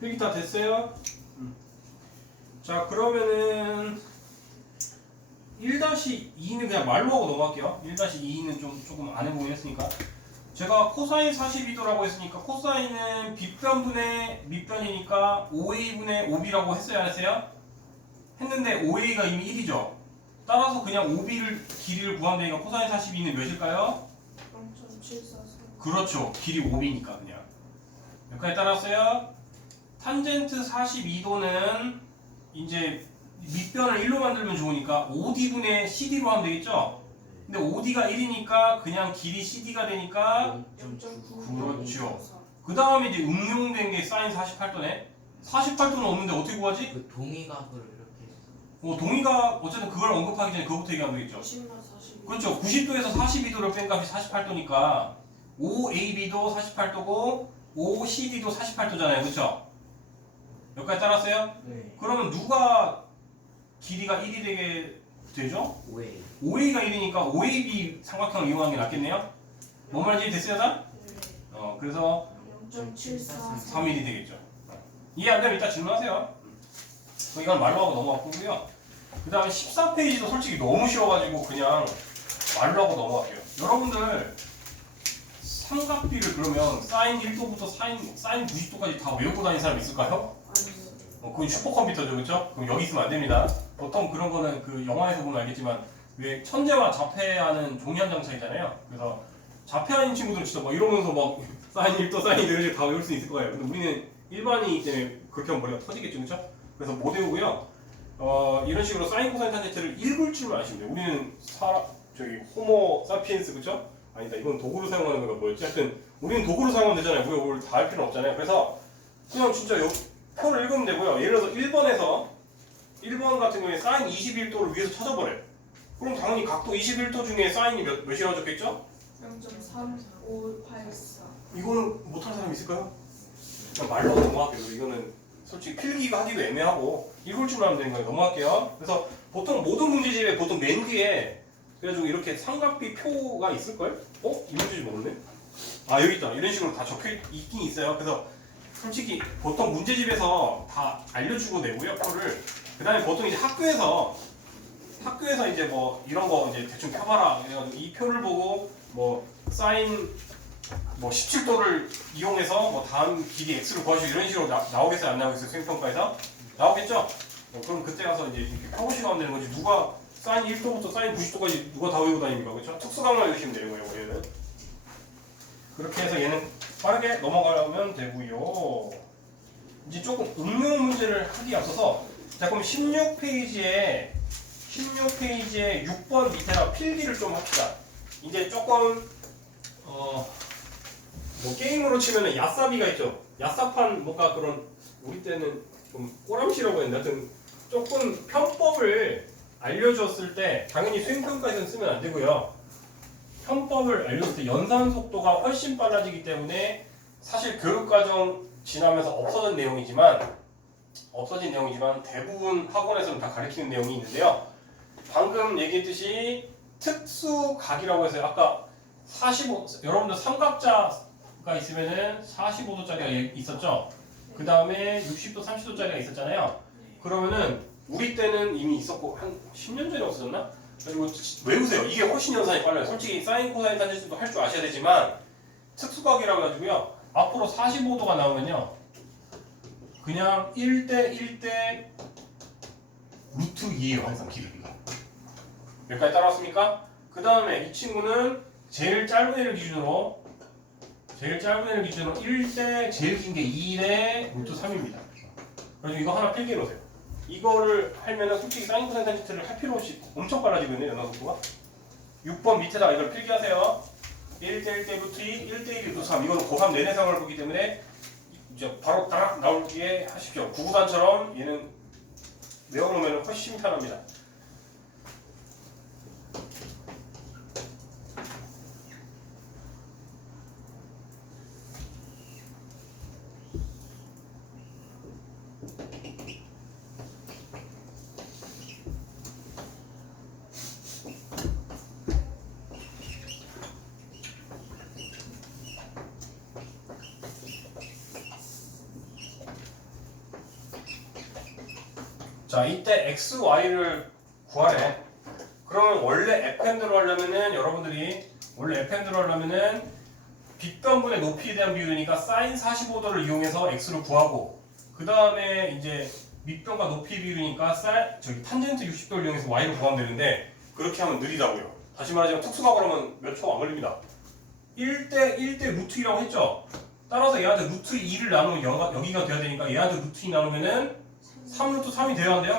필기 다 됐어요? 자, 그러면은 1-2는 그냥 말로 하고 넘어갈게요. 1-2는 좀 조금 안 해보긴 했으니까. 제가 코사인 42도라고 했으니까 코사인은 빗변분의 밑변이니까 5a분의 5b라고 했어요, 안 했어요? 했는데 5a가 이미 1이죠. 따라서 그냥 5b를 길이를 구하면 되니까 코사인 42는 몇일까요? 0.743. 그렇죠. 길이 5b니까 그냥. 여기까지 따랐어요. 탄젠트 42도는 이제 밑변을 1로 만들면 좋으니까 5d분의 cd로 하면 되겠죠? 근데 5d가 1이니까 그냥 길이 cd가 되니까 0.9. 그렇죠. 그 다음에 이제 응용된 게 사인 48도네. 48도는 없는데 어떻게 구하지? 그 동의각을 이렇게 동의가 어쨌든 그걸 언급하기 전에 그거부터 얘기하면 되겠죠. 90만 42. 그렇죠. 90도에서 42도를 뺀 값이 48도니까 5ab도 48도고 5cd도 48도잖아요. 그렇죠? 여기까지 따랐어요? 네. 그러면 누가 길이가 1이 되게 되죠? 5A 5a가 1이니까 5ab 삼각형을 이용하는 게 낫겠네요? 뭔 말인지 됐어요, 다? 네. 그래서 0.743. 3일이 되겠죠. 이해 안 되면 이따 질문하세요. 이건 말로 하고 넘어갔고요. 그 다음에 14페이지도 솔직히 너무 쉬워가지고 그냥 말로 하고 넘어갈게요. 여러분들 삼각비를 그러면 사인 1도부터 사인 90도까지 다 외우고 다니는 사람 있을까요? 아니요. 그건 슈퍼컴퓨터죠, 그렇죠? 그럼 여기 있으면 안 됩니다. 보통 그런 거는 그 영화에서 보면 알겠지만 왜 천재와 자폐하는 종이 한 장 차이잖아요. 그래서 자폐하는 친구들은 진짜 막 이러면서 막 사인 1도, 사인 2도 이렇게 다 외울 수 있을 거예요. 근데 우리는 일반이기 때문에 그렇게 하면 머리가 터지겠죠, 그렇죠? 그래서 못 외우고요. 이런 식으로 사인, 코사인, 탄젠트를 읽을 줄만 아시면 돼요. 우리는 저기 호모 사피엔스, 그렇죠? 아니다, 이건 도구로 사용하는 거가 뭐였지? 하여튼 우리는 도구로 사용하면 되잖아요. 우리가 뭘 다 할 필요는 없잖아요. 그래서 그냥 진짜 표를 읽으면 되고요. 예를 들어서 1번 같은 경우에 사인 21도를 위에서 찾아보래. 그럼 당연히 각도 21도 중에 사인이 몇이라고 적겠죠? 0.3584. 이거는 못할 사람 있을까요? 그냥 말로 넘어갈게요. 이거는 솔직히 필기가 하기도 애매하고 읽을 줄만 하면 되는 거예요. 넘어갈게요. 그래서 보통 모든 문제집에 보통 맨 뒤에 그래가지고 이렇게 삼각비 표가 있을걸? 이 문제집 없네? 여기 있다. 이런 식으로 다 적혀 있긴 있어요. 그래서 솔직히 보통 문제집에서 다 알려주고 내고요, 표를. 그 다음에 보통 이제 학교에서 이제 뭐 이런 거 이제 대충 펴봐라. 그래가지고 이 표를 보고 뭐 사인 뭐 17도를 이용해서 뭐 다음 길이 x를 구하시고 이런 식으로 나오겠어요? 안 나오겠어요? 수행평가에서? 나오겠죠? 그럼 그때 가서 이제 이렇게 펴보시고 하면 되는 거지. 누가 사인 1도부터 사인 90도까지 누가 다 외우고 다닙니까? 그렇죠? 특수강만 외우시면 되는 거예요, 얘는. 그렇게 해서 얘는 빠르게 넘어가면 되고요. 이제 조금 응용 문제를 하기 앞서서 자, 그럼 16페이지에 6번 밑에다 필기를 좀 합시다. 이제 조금 뭐 게임으로 치면은 야사비가 있죠. 야사판 뭔가 그런 우리 때는 좀 꼬람시라고 했는데 하여튼 조금 편법을 알려줬을 때 당연히 수행평가에서는 쓰면 안 되고요. 편법을 알려줬을 때 연산 속도가 훨씬 빨라지기 때문에 사실 교육과정 지나면서 없어진 내용이지만 대부분 학원에서는 다 가르치는 내용이 있는데요. 방금 얘기했듯이 특수각이라고 해서 아까 여러분들 삼각자가 있으면은 45도짜리가 있었죠? 그 다음에 60도, 30도짜리가 있었잖아요. 그러면은 우리 때는 이미 있었고 한 10년 전에 없었나? 그리고 외우세요. 이게 훨씬 연산이 빨라요. 솔직히 사인, 코사인, 탄젠트도 할 줄 아셔야 되지만 특수각이라고 해가지고요. 앞으로 45도가 나오면요. 그냥 1대 1대 루트 2예요. 항상 길이가. 여기까지 따라왔습니까? 그 다음에 이 친구는 제일 짧은 애를 기준으로 제일 짧은 애를 기준으로 1대 제일 긴 게 2대 루트 3입니다. 그래서 이거 하나 필기해 놓으세요. 이거를 하면은 솔직히 사인 코사인 탄젠트를 할 필요 없이 엄청 빨라지고 있네 연화 속도가. 6번 밑에다 이걸 필기하세요. 1대 1대 루트 2, 1대 1 루트 3. 이거는 고3 내내상을 보기 때문에 이제 바로 딱 나오기에 하십시오. 구구단처럼 얘는 외워놓으면 훨씬 편합니다. 자, 이때 x, y를 구하래. 그러면 원래 fn대로 하려면은 여러분들이 원래 fn대로 하려면은 빗변분의 높이에 대한 비율이니까 sin 45도를 이용해서 x를 구하고 그 다음에 이제 밑변과 높이 비율이니까 탄젠트 60도를 이용해서 y를 구하면 되는데 그렇게 하면 느리다고요. 다시 말하자면 특수가 그러면 몇 초가 안 걸립니다. 1대 1대 루트 2라고 했죠. 따라서 얘한테 루트 2를 나누면 여기가 돼야 되니까 얘한테 루트 2 나누면은 3루트 3이 돼야 한대요?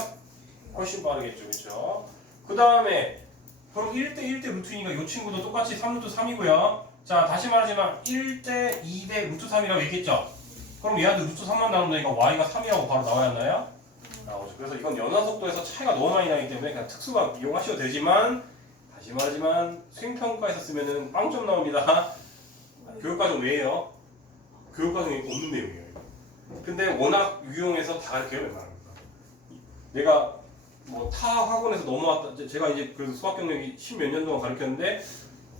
훨씬 빠르겠죠, 그렇죠? 그 다음에 그럼 1대 1대 루트이니까 이 친구도 똑같이 3루트 3이고요. 자, 다시 말하지만 1대 2대 루트 3이라고 얘기했죠? 그럼 얘한테 루트 3만 나누니까 y가 3이라고 바로 나와야 하나요? 나오죠. 그래서 이건 연화 속도에서 차이가 너무 많이 나기 때문에 그냥 특수가 이용하셔도 되지만 다시 말하지만 수행평가에서 쓰면은 빵점 나옵니다. 교육과정 외에요. 교육과정에 없는 내용이에요. 근데 워낙 유용해서 다 이렇게 웬만합니다. 내가 뭐 타 학원에서 넘어왔다. 제가 이제 그래도 수학 경력이 10몇 년 동안 가르쳤는데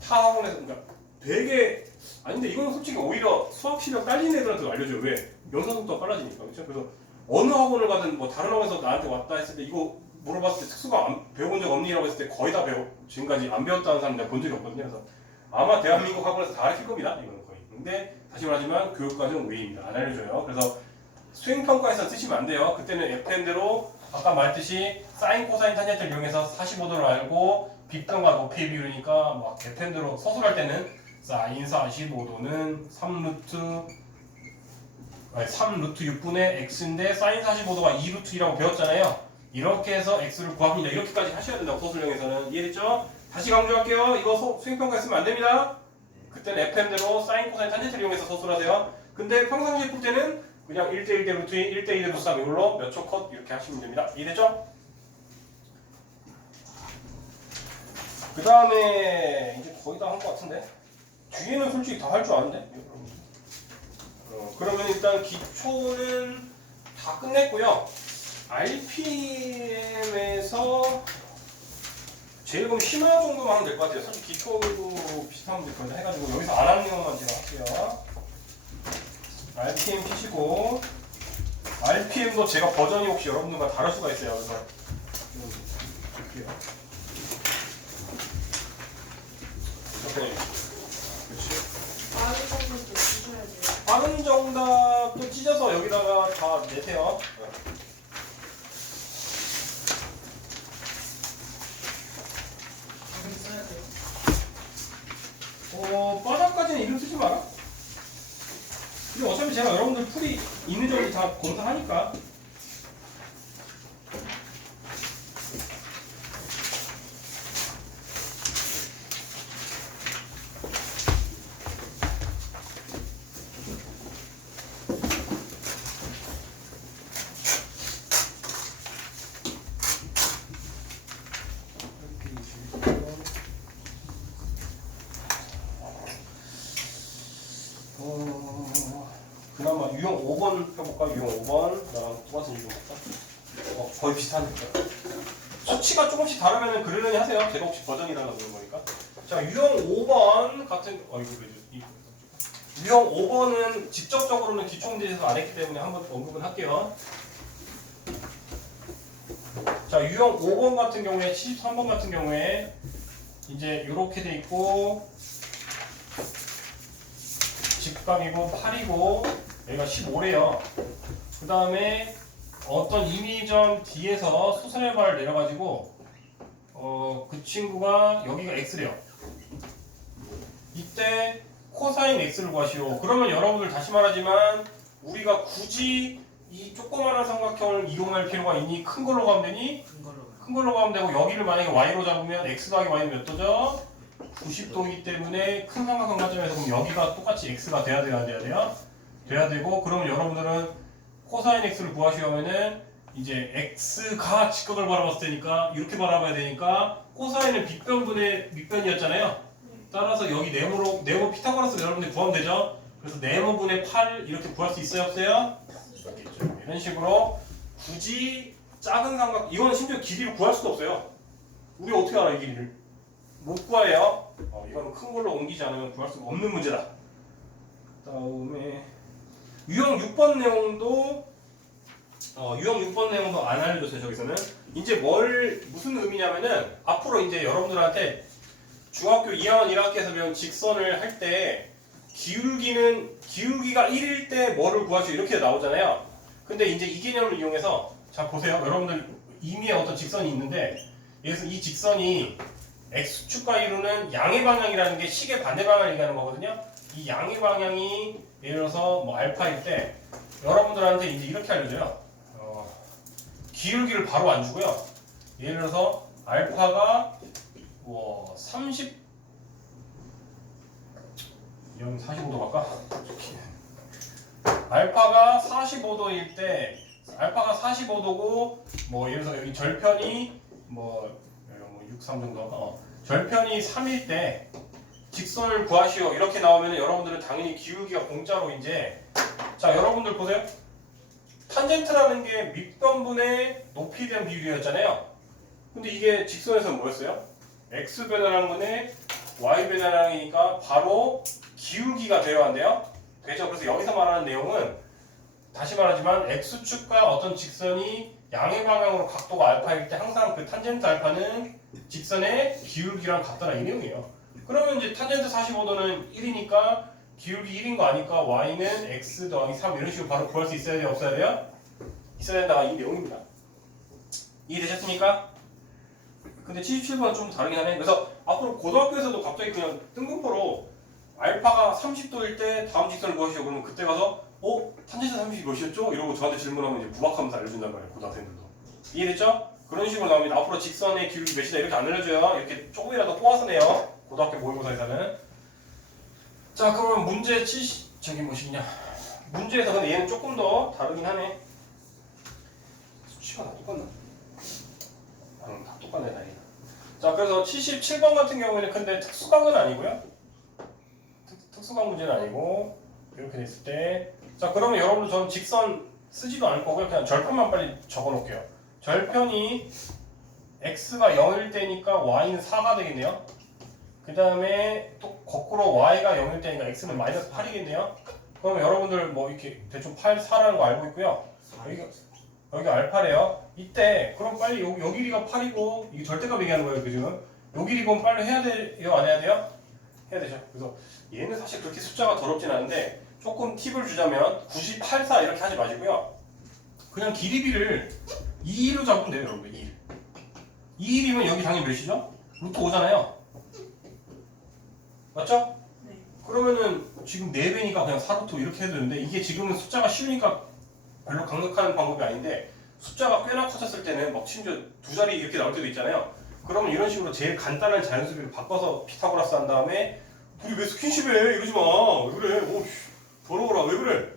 타 학원에서 그러니까 되게 아닌데 이건 솔직히 오히려 수학 실력 딸린 애들한테 알려줘요. 왜? 연산 속도가 빨라지니까. 그렇죠? 그래서 어느 학원을 가든 뭐 다른 학원에서 나한테 왔다 했을 때 이거 물어봤을 때 특수가 배워본 적 없니라고 했을 때 거의 다 지금까지 안 배웠다는 사람 내가 본 적이 없거든요. 그래서 아마 대한민국 학원에서 다 가르칠 겁니다. 이거는 거의. 근데 다시 말하지만 교육과정 외입니다. 안 알려줘요. 그래서 수행평가에서 쓰시면 안 돼요. 그때는 FM대로 아까 말했듯이 사인, 코사인, 탄젠트를 이용해서 45도를 알고 빗변과 높이의 비율이니까 막 FM대로 서술할 때는 사인 45도는 3루트 6분의 x인데 사인 45도가 2루트 2라고 배웠잖아요. 이렇게 해서 x를 구합니다. 이렇게까지 하셔야 된다고 서술형에서는. 이해됐죠? 다시 강조할게요. 이거 수행평가에 쓰면 안 됩니다. 그때는 FM대로 사인, 코사인, 탄젠트를 이용해서 서술하세요. 근데 평상시에 풀 때는 그냥 1대 1대 루트 2, 1대 2대 루트 3 이걸로 몇 초 컷 이렇게 하시면 됩니다. 이해됐죠? 그 다음에 이제 거의 다 한 것 같은데 뒤에는 솔직히 다 할 줄 아는데 그러면 일단 기초는 다 끝냈고요. RPM에서 제일 그럼 심화 정도만 하면 될 것 같아요. 사실 기초도 비슷하면 될 건데 해가지고 여기서 안 하는 것만 제가 할게요. RPM 키시고 RPM도 제가 버전이 혹시 여러분들과 다를 수가 있어요. 그래서 볼게요. 오케이. 그렇지. 빠른 정도도 주셔야 돼요. 빠른 정답도 찢어서 여기다가 다 내세요. 바닥까지는 이름 쓰지 마라. 근데 어차피 제가 여러분들 풀이 있는 점이 다 검사하니까. 그나마 유형 5번 펴볼까? 유형 5번 나랑 똑같은 유형 볼까? 거의 비슷하니까 수치가 조금씩 다르면 그러려니 하세요. 제가 혹시 버전이 달라서 그런 거니까. 자, 유형 5번 같은 유형 5번은 직접적으로는 기초문제에서 안 했기 때문에 한번 언급은 할게요. 자, 유형 5번 같은 경우에 73번 같은 경우에 이제 이렇게 돼 있고 직각이고 8이고 여기가 15래요. 그 다음에 어떤 임의점 D에서 수선의 발을 내려가지고 그 친구가 여기가 X래요. 이때 코사인 x를 구하시오. 그러면 여러분들 다시 말하지만 우리가 굳이 이 조그마한 삼각형을 이용할 필요가 있니? 큰 걸로 가면 되니? 큰 걸로 큰 걸로 가면 되고 여기를 만약에 y로 잡으면 x 더하기 y는 몇 도죠? 90도이기 때문에 큰 삼각형 관점에서 그럼 여기가 똑같이 x가 돼야 돼요? 안 돼야 돼요? 돼야 되고 그러면 여러분들은 코사인 x를 구하시려면은 이제 x가 직각을 바라봤을 테니까 이렇게 바라봐야 되니까 코사인은 빗변분의 밑변이었잖아요. 따라서 여기 네모 피타고라스 여러분들 구하면 되죠? 그래서 네모분의 8 이렇게 구할 수 있어요? 없어요? 있겠죠. 이런 식으로 굳이 작은 삼각 이거는 심지어 길이를 구할 수도 없어요. 우리 어떻게 알아 이 길이를? 못 구해요. 이거는 큰 걸로 옮기지 않으면 구할 수가 없는 문제다. 다음에 유형 6번 내용도 유형 6번 내용도 안 알려줬어요. 저기서는 이제 무슨 의미냐면은 앞으로 이제 여러분들한테 중학교 2학년 1학기에서 배운 직선을 할 때 기울기가 1일 때 뭐를 구하시오 이렇게 나오잖아요. 근데 이제 이 개념을 이용해서 자 보세요. 여러분들 임의의 어떤 직선이 있는데 여기서 이 직선이 x축과 이루는 양의 방향이라는 게 식의 반대 방향을 얘기하는 거거든요. 이 양의 방향이 예를 들어서 뭐 알파일 때 여러분들한테 이제 이렇게 알려줘요. 기울기를 바로 안 주고요. 예를 들어서 알파가 뭐 45도 갈까? 알파가 45도일 때 알파가 45도고 뭐 예를 들어서 여기 절편이 뭐 6, 3 정도 할까? 절편이 3일 때 직선을 구하시오 이렇게 나오면 여러분들은 당연히 기울기가 공짜로 이제 자 여러분들 보세요. 탄젠트라는 게 밑변분의 높이에 대한 비율이었잖아요. 근데 이게 직선에서는 뭐였어요? x 변화량분의 y 변화량이니까 바로 기울기가 되어야 한대요. 되죠? 그래서 여기서 말하는 내용은 다시 말하지만 x축과 어떤 직선이 양의 방향으로 각도가 알파일 때 항상 그 탄젠트 알파는 직선의 기울기랑 같다는 이 내용이에요. 그러면 이제 탄젠트 45도는 1이니까 기울기 1인 거 아니까 y는 x 더하기 3 이런 식으로 바로 구할 수 있어야 돼요? 없어야 돼요? 있어야 된다가 이 내용입니다. 이해되셨습니까? 근데 77번은 좀 다르긴 하네. 그래서 앞으로 고등학교에서도 갑자기 그냥 뜬금포로 알파가 30도일 때 다음 직선을 구하시오 그러면 그때 가서 탄젠트 30이 몇이었죠? 이러고 저한테 질문하면 이제 부박하면서 알려준단 말이에요. 고등학생들도. 이해됐죠? 그런 식으로 나옵니다. 앞으로 직선의 기울기 몇이다 이렇게 안 알려줘요. 이렇게 조금이라도 꼬아서 내요. 고등학교 모의고사에서는. 자 그러면 문제 저기 뭐시냐 문제에서 근데 얘는 조금 더 다르긴 하네. 수치가 다 똑같나? 다 똑같네 다행이다. 자 그래서 77번 같은 경우에는 근데 특수각은 아니고요. 특수각 문제는 아니고 이렇게 됐을 때 자 그러면 여러분들 저는 직선 쓰지도 않을 거고요. 그냥 절편만 빨리 적어 놓을게요. 절편이 x가 0일 때니까 y는 4가 되겠네요. 그 다음에 또 거꾸로 y가 0일 때니까 x는 마이너스 8이겠네요. 그러면 여러분들 뭐 이렇게 대충 8, 4라는 거 알고 있고요. 여기 알파래요. 이때 그럼 빨리 요 길이가 8이고 이게 절대값 얘기하는 거예요. 지금 요 길이 그럼 빨리 해야 돼요? 안 해야 돼요? 해야 되죠. 그래서 얘는 사실 그렇게 숫자가 더럽진 않은데 조금 팁을 주자면 98, 4 이렇게 하지 마시고요. 그냥 길이비를 2로 잡으면 돼요. 여러분 2일 2일이면 여기 당연히 몇이죠? 루트 5잖아요. 맞죠? 네. 그러면은 지금 4배니까 그냥 4루트 이렇게 해도 되는데 이게 지금은 숫자가 쉬우니까 별로 강력한 방법이 아닌데 숫자가 꽤나 커졌을 때는 막 심지어 두 자리 이렇게 나올 때도 있잖아요. 그러면 이런 식으로 제일 간단한 자연수비를 바꿔서 피타고라스 한 다음에 둘이 왜 스킨십해 이러지 마. 왜 그래? 더러워라. 왜 그래?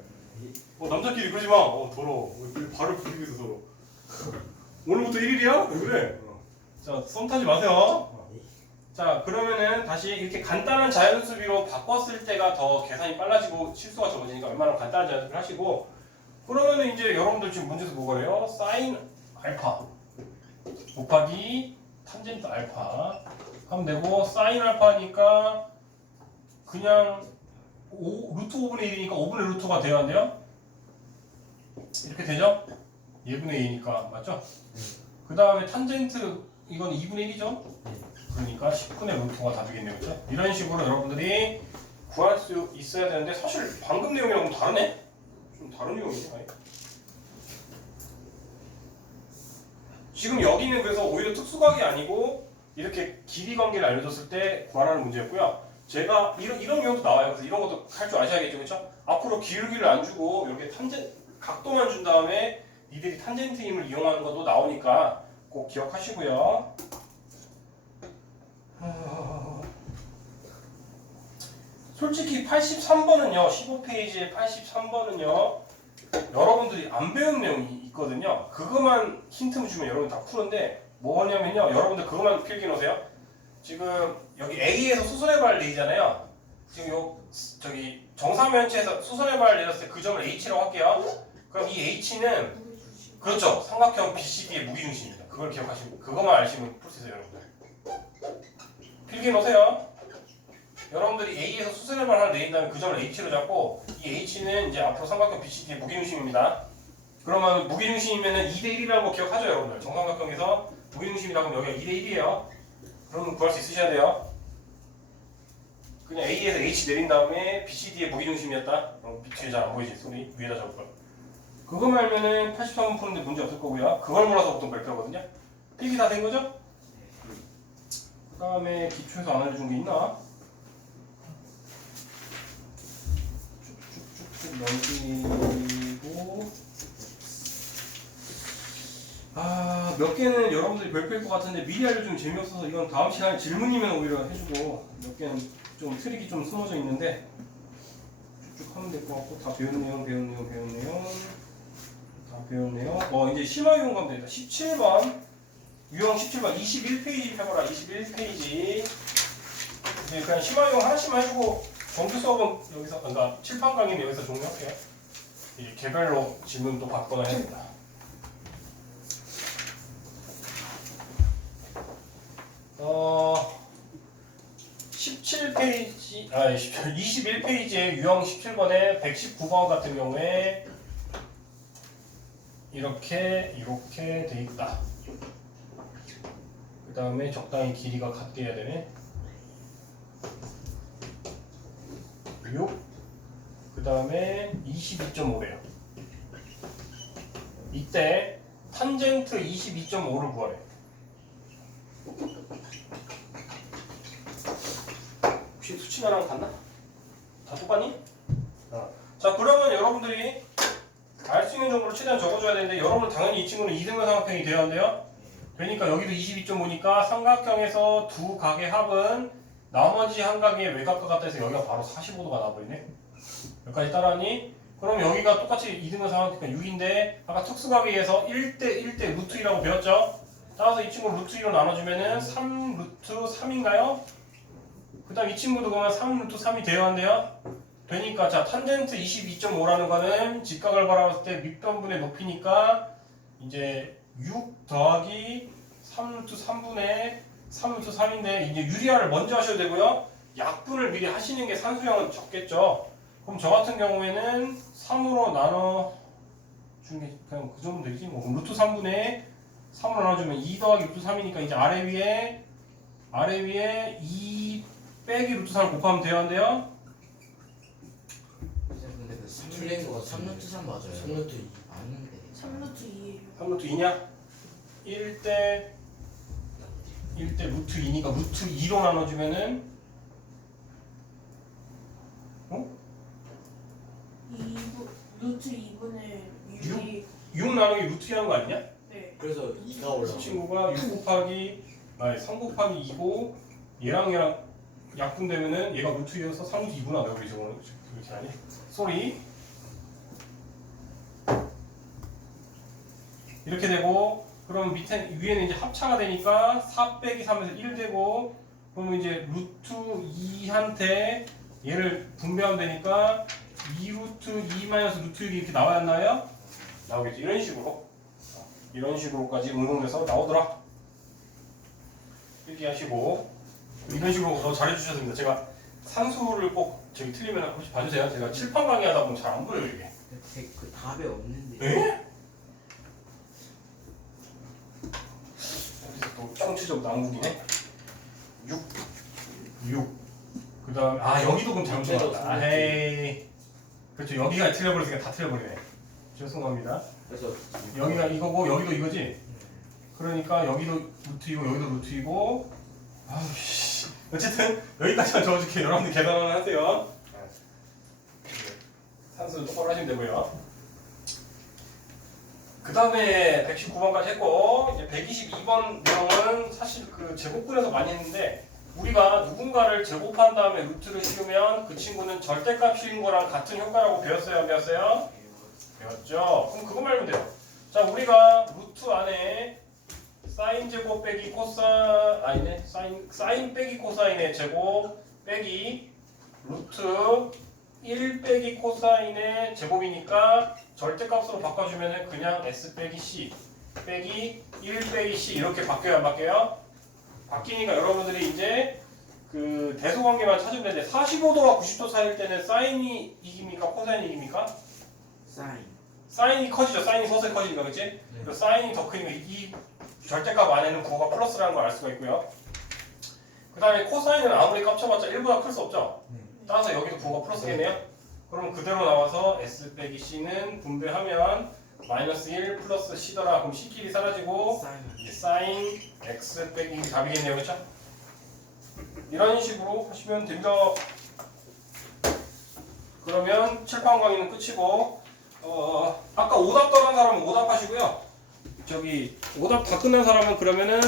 남자끼리 그러지 마. 더러워. 왜 발을 부리고 있어 서로. 오늘부터 1일이야? 왜 그래? 자, 썸 타지 마세요. 자, 그러면은 다시 이렇게 간단한 자연수비로 바꿨을 때가 더 계산이 빨라지고 실수가 적어지니까 웬만하면 간단한 자연수비를 하시고 그러면은 이제 여러분들 지금 문제에서 뭐가래요? 사인 알파 곱하기 탄젠트 알파 하면 되고 사인 알파니까 그냥 루트 5분의 1이니까 5분의 루트가 돼야 한대요? 이렇게 되죠? 예분의 2니까 맞죠? 그 다음에 탄젠트 이건 2분의 1이죠? 그러니까 10분의 루트가 답이겠네요. 그렇죠? 이런 식으로 여러분들이 구할 수 있어야 되는데 사실 방금 내용이랑 좀 다르네? 좀 다른 내용이네. 아니. 지금 여기는 그래서 오히려 특수각이 아니고 이렇게 길이 관계를 알려줬을 때 구하라는 문제였고요. 제가 이런 경우도 나와요. 그래서 이런 것도 할 줄 아셔야겠죠, 그렇죠? 앞으로 기울기를 안 주고 이렇게 각도만 준 다음에 니들이 탄젠트 힘을 이용하는 것도 나오니까 꼭 기억하시고요. 솔직히 83번은요, 15페이지에 83번은요, 여러분들이 안 배운 내용이 있거든요. 그것만 힌트를 주면 여러분 다 푸는데 뭐냐면요, 여러분들 그것만 필기 놓으세요. 지금 여기 A에서 수선의 발 내리잖아요. 지금 저기 정사면체에서 수선의 발 내렸을 때 그 점을 H라고 할게요. 그럼 이 H는 그렇죠, 삼각형 BCD의 무게중심입니다. 그걸 기억하시고 그것만 아시면 풀 수 있어요, 여러분들. 필기 놓으세요. 여러분들이 A에서 수선의 발 하나 내린 다음에 그 점을 H로 잡고 이 H는 이제 앞으로 삼각형 BCD의 무게중심입니다. 그러면 무게중심이면 2대1이라는 거 기억하죠, 여러분들? 정삼각형에서 무게중심이다 그러면 여기가 2대1이에요. 그럼 구할 수 있으셔야 돼요. 그냥 A에서 H 내린 다음에 BCD의 무게중심이었다. 뒤에 잘 안 보이지? 소리 위에다 적을걸. 그거만 알면은 83번 푸는데 문제 없을 거고요. 그걸 몰라서 보통 몇 개거든요. 필기 다 된 거죠? 그 다음에 기초에서 안 알려준 게 있나? 쭉쭉쭉 넘기고 몇 개는 여러분들이 별표일 것 같은데 미리 알려주면 재미없어서 이건 다음 시간에 질문이면 오히려 해주고 몇 개는 좀 트릭이 좀 숨어져 있는데 쭉쭉 하면 될 것 같고 다 배운 내용 다 배웠네요. 이제 심화 유형 가면 되겠다. 17번 유형 17번 21페이지 펴봐라. 21페이지 이제 그냥 심화 유형 하나씩만 해주고 정규 수업은 여기서 그러니까 칠판 강의는 여기서 종료할게요. 이제 개별로 질문 또 받거나 해야 된다. 17페이지, 21페이지에 유형 17번에 119번 같은 경우에 이렇게 돼 있다. 그 다음에 적당히 길이가 같게 해야 되네. 6. 그 다음에 22.5래요. 이때 탄젠트 22.5를 구하래. 혹시 수치나랑 같나? 다 똑같니? 자, 그러면 여러분들이 알 수 있는 정도로 최대한 적어줘야 되는데 여러분 당연히 이 친구는 2등분 삼각형이 되어야 한대요. 그러니까 여기도 22.5니까 삼각형에서 두 각의 합은 나머지 한 각의 외곽과 같다 해서 여기가 바로 45도가 나와버리네. 여기까지 따라하니? 그럼 여기가 똑같이 2등분 삼각형이니까 6인데 아까 특수각에 의해서 1대 1대 루트 2라고 배웠죠? 따라서 이 친구 루트 2로 나눠주면은 3 루트 3인가요? 그 다음 이 친구도 그러면 3 루트 3이 되어야 한대요. 되니까 자 탄젠트 22.5라는 거는 직각을 바라봤을 때 밑변분의 높이니까 이제 6 더하기 3 루트 3분의 3 루트 3인데 이제 유리화를 먼저 하셔도 되고요. 약분을 미리 하시는 게 산수형은 적겠죠. 그럼 저 같은 경우에는 3으로 나눠 주는 게 그냥 그 정도 되지 뭐. 그럼 루트 3분의 3으로 나눠주면 2 더하기 루트 3이니까 이제 아래 위에 2 빼기 루트 3을 곱하면 돼야 한대요. 근데 그 틀린 거 3루트 3 맞아요. 3루트 2 아는데 3루트 2예요. 3루트 2냐? 1대 루트 2니까 루트 2로 나눠주면은 2분 루트 2분의 6이 6 나누기 루트 2 하는 거 아니냐? 네. 그래서 2가 이 올라가 친구가 3 곱하기 2고 얘랑 약분되면은 얘가 루트 2여서 3루트 2구나. 내가 왜 저거 그렇게 하니? 쏘리 이렇게 되고 그럼 위에는 이제 합차가 되니까 4 빼기 3에서 1 되고 그러면 이제 루트 2한테 얘를 분배하면 되니까 2 루트 2 마이너스 루트 6이 이렇게 나와야 하나요? 나오겠죠. 이런 식으로까지 응용돼서 나오더라. 이렇게 하시고 이런 식으로 더 잘해주셨습니다. 제가 산수를 꼭 저기 틀리면 혹시 봐주세요. 제가 칠판 강의하다 보면 잘 안 보여요 이게. 그 답에 없는데. 에? 여기서 또 총체적 난국이네. 6. 그 다음 여기도 그럼 잘못 나왔다. 에이. 그렇죠. 여기가 틀려버렸으니까 다 틀려버리네. 죄송합니다. 그래서 여기가 이거고 여기도 이거지. 그러니까 여기도 루트이고 여기도 루트이고. 아우씨. 어쨌든 여기까지만 적어줄게요. 여러분들 계산을 하세요. 산수는 똑바로 하시면 되고요. 그 다음에 119번까지 했고 이제 122번 내용은 사실 그 제곱근에서 많이 했는데 우리가 누군가를 제곱한 다음에 루트를 씌우면 그 친구는 절대값 씌운 거랑 같은 효과라고 배웠어요? 안 배웠어요? 배웠죠? 그럼 그거 말면 돼요. 자, 우리가 루트 안에 사인 제곱 빼기 아니네. 사인 빼기 코사인의 제곱 빼기 루트 1 빼기 코사인의 제곱이니까 절대값으로 바꿔주면은 그냥 s 빼기 c 빼기 1 빼기 c 이렇게 바뀌어요, 안 바뀌어요? 바뀌니까 여러분들이 이제 그 대소관계만 찾으면 되는데 45도와 90도 사이일 때는 사인이 이깁니까? 코사인이 이깁니까? 사인. 사인이 커지죠. 사인이 서서히 커지니까, 그치? 그리고 사인이 더 크니까 이 절대값 안에는 그거가 플러스라는 걸 알 수가 있고요. 그 다음에 코사인은 아무리 깝쳐봤자 1보다 클 수 없죠? 따라서 여기도 그거가 플러스겠네요? 그럼 그대로 나와서 S 빼기 C는 분배하면 마이너스 1 플러스 C더라. 그럼 C끼리 사라지고 사인. 이제 사인 X 빼기 답이겠네요. 그렇죠? 이런 식으로 하시면 됩니다. 그러면 칠판 강의는 끝이고 아까 오답 떠난 사람은 오답하시고요. 저기 오답 다 끝난 사람은 그러면은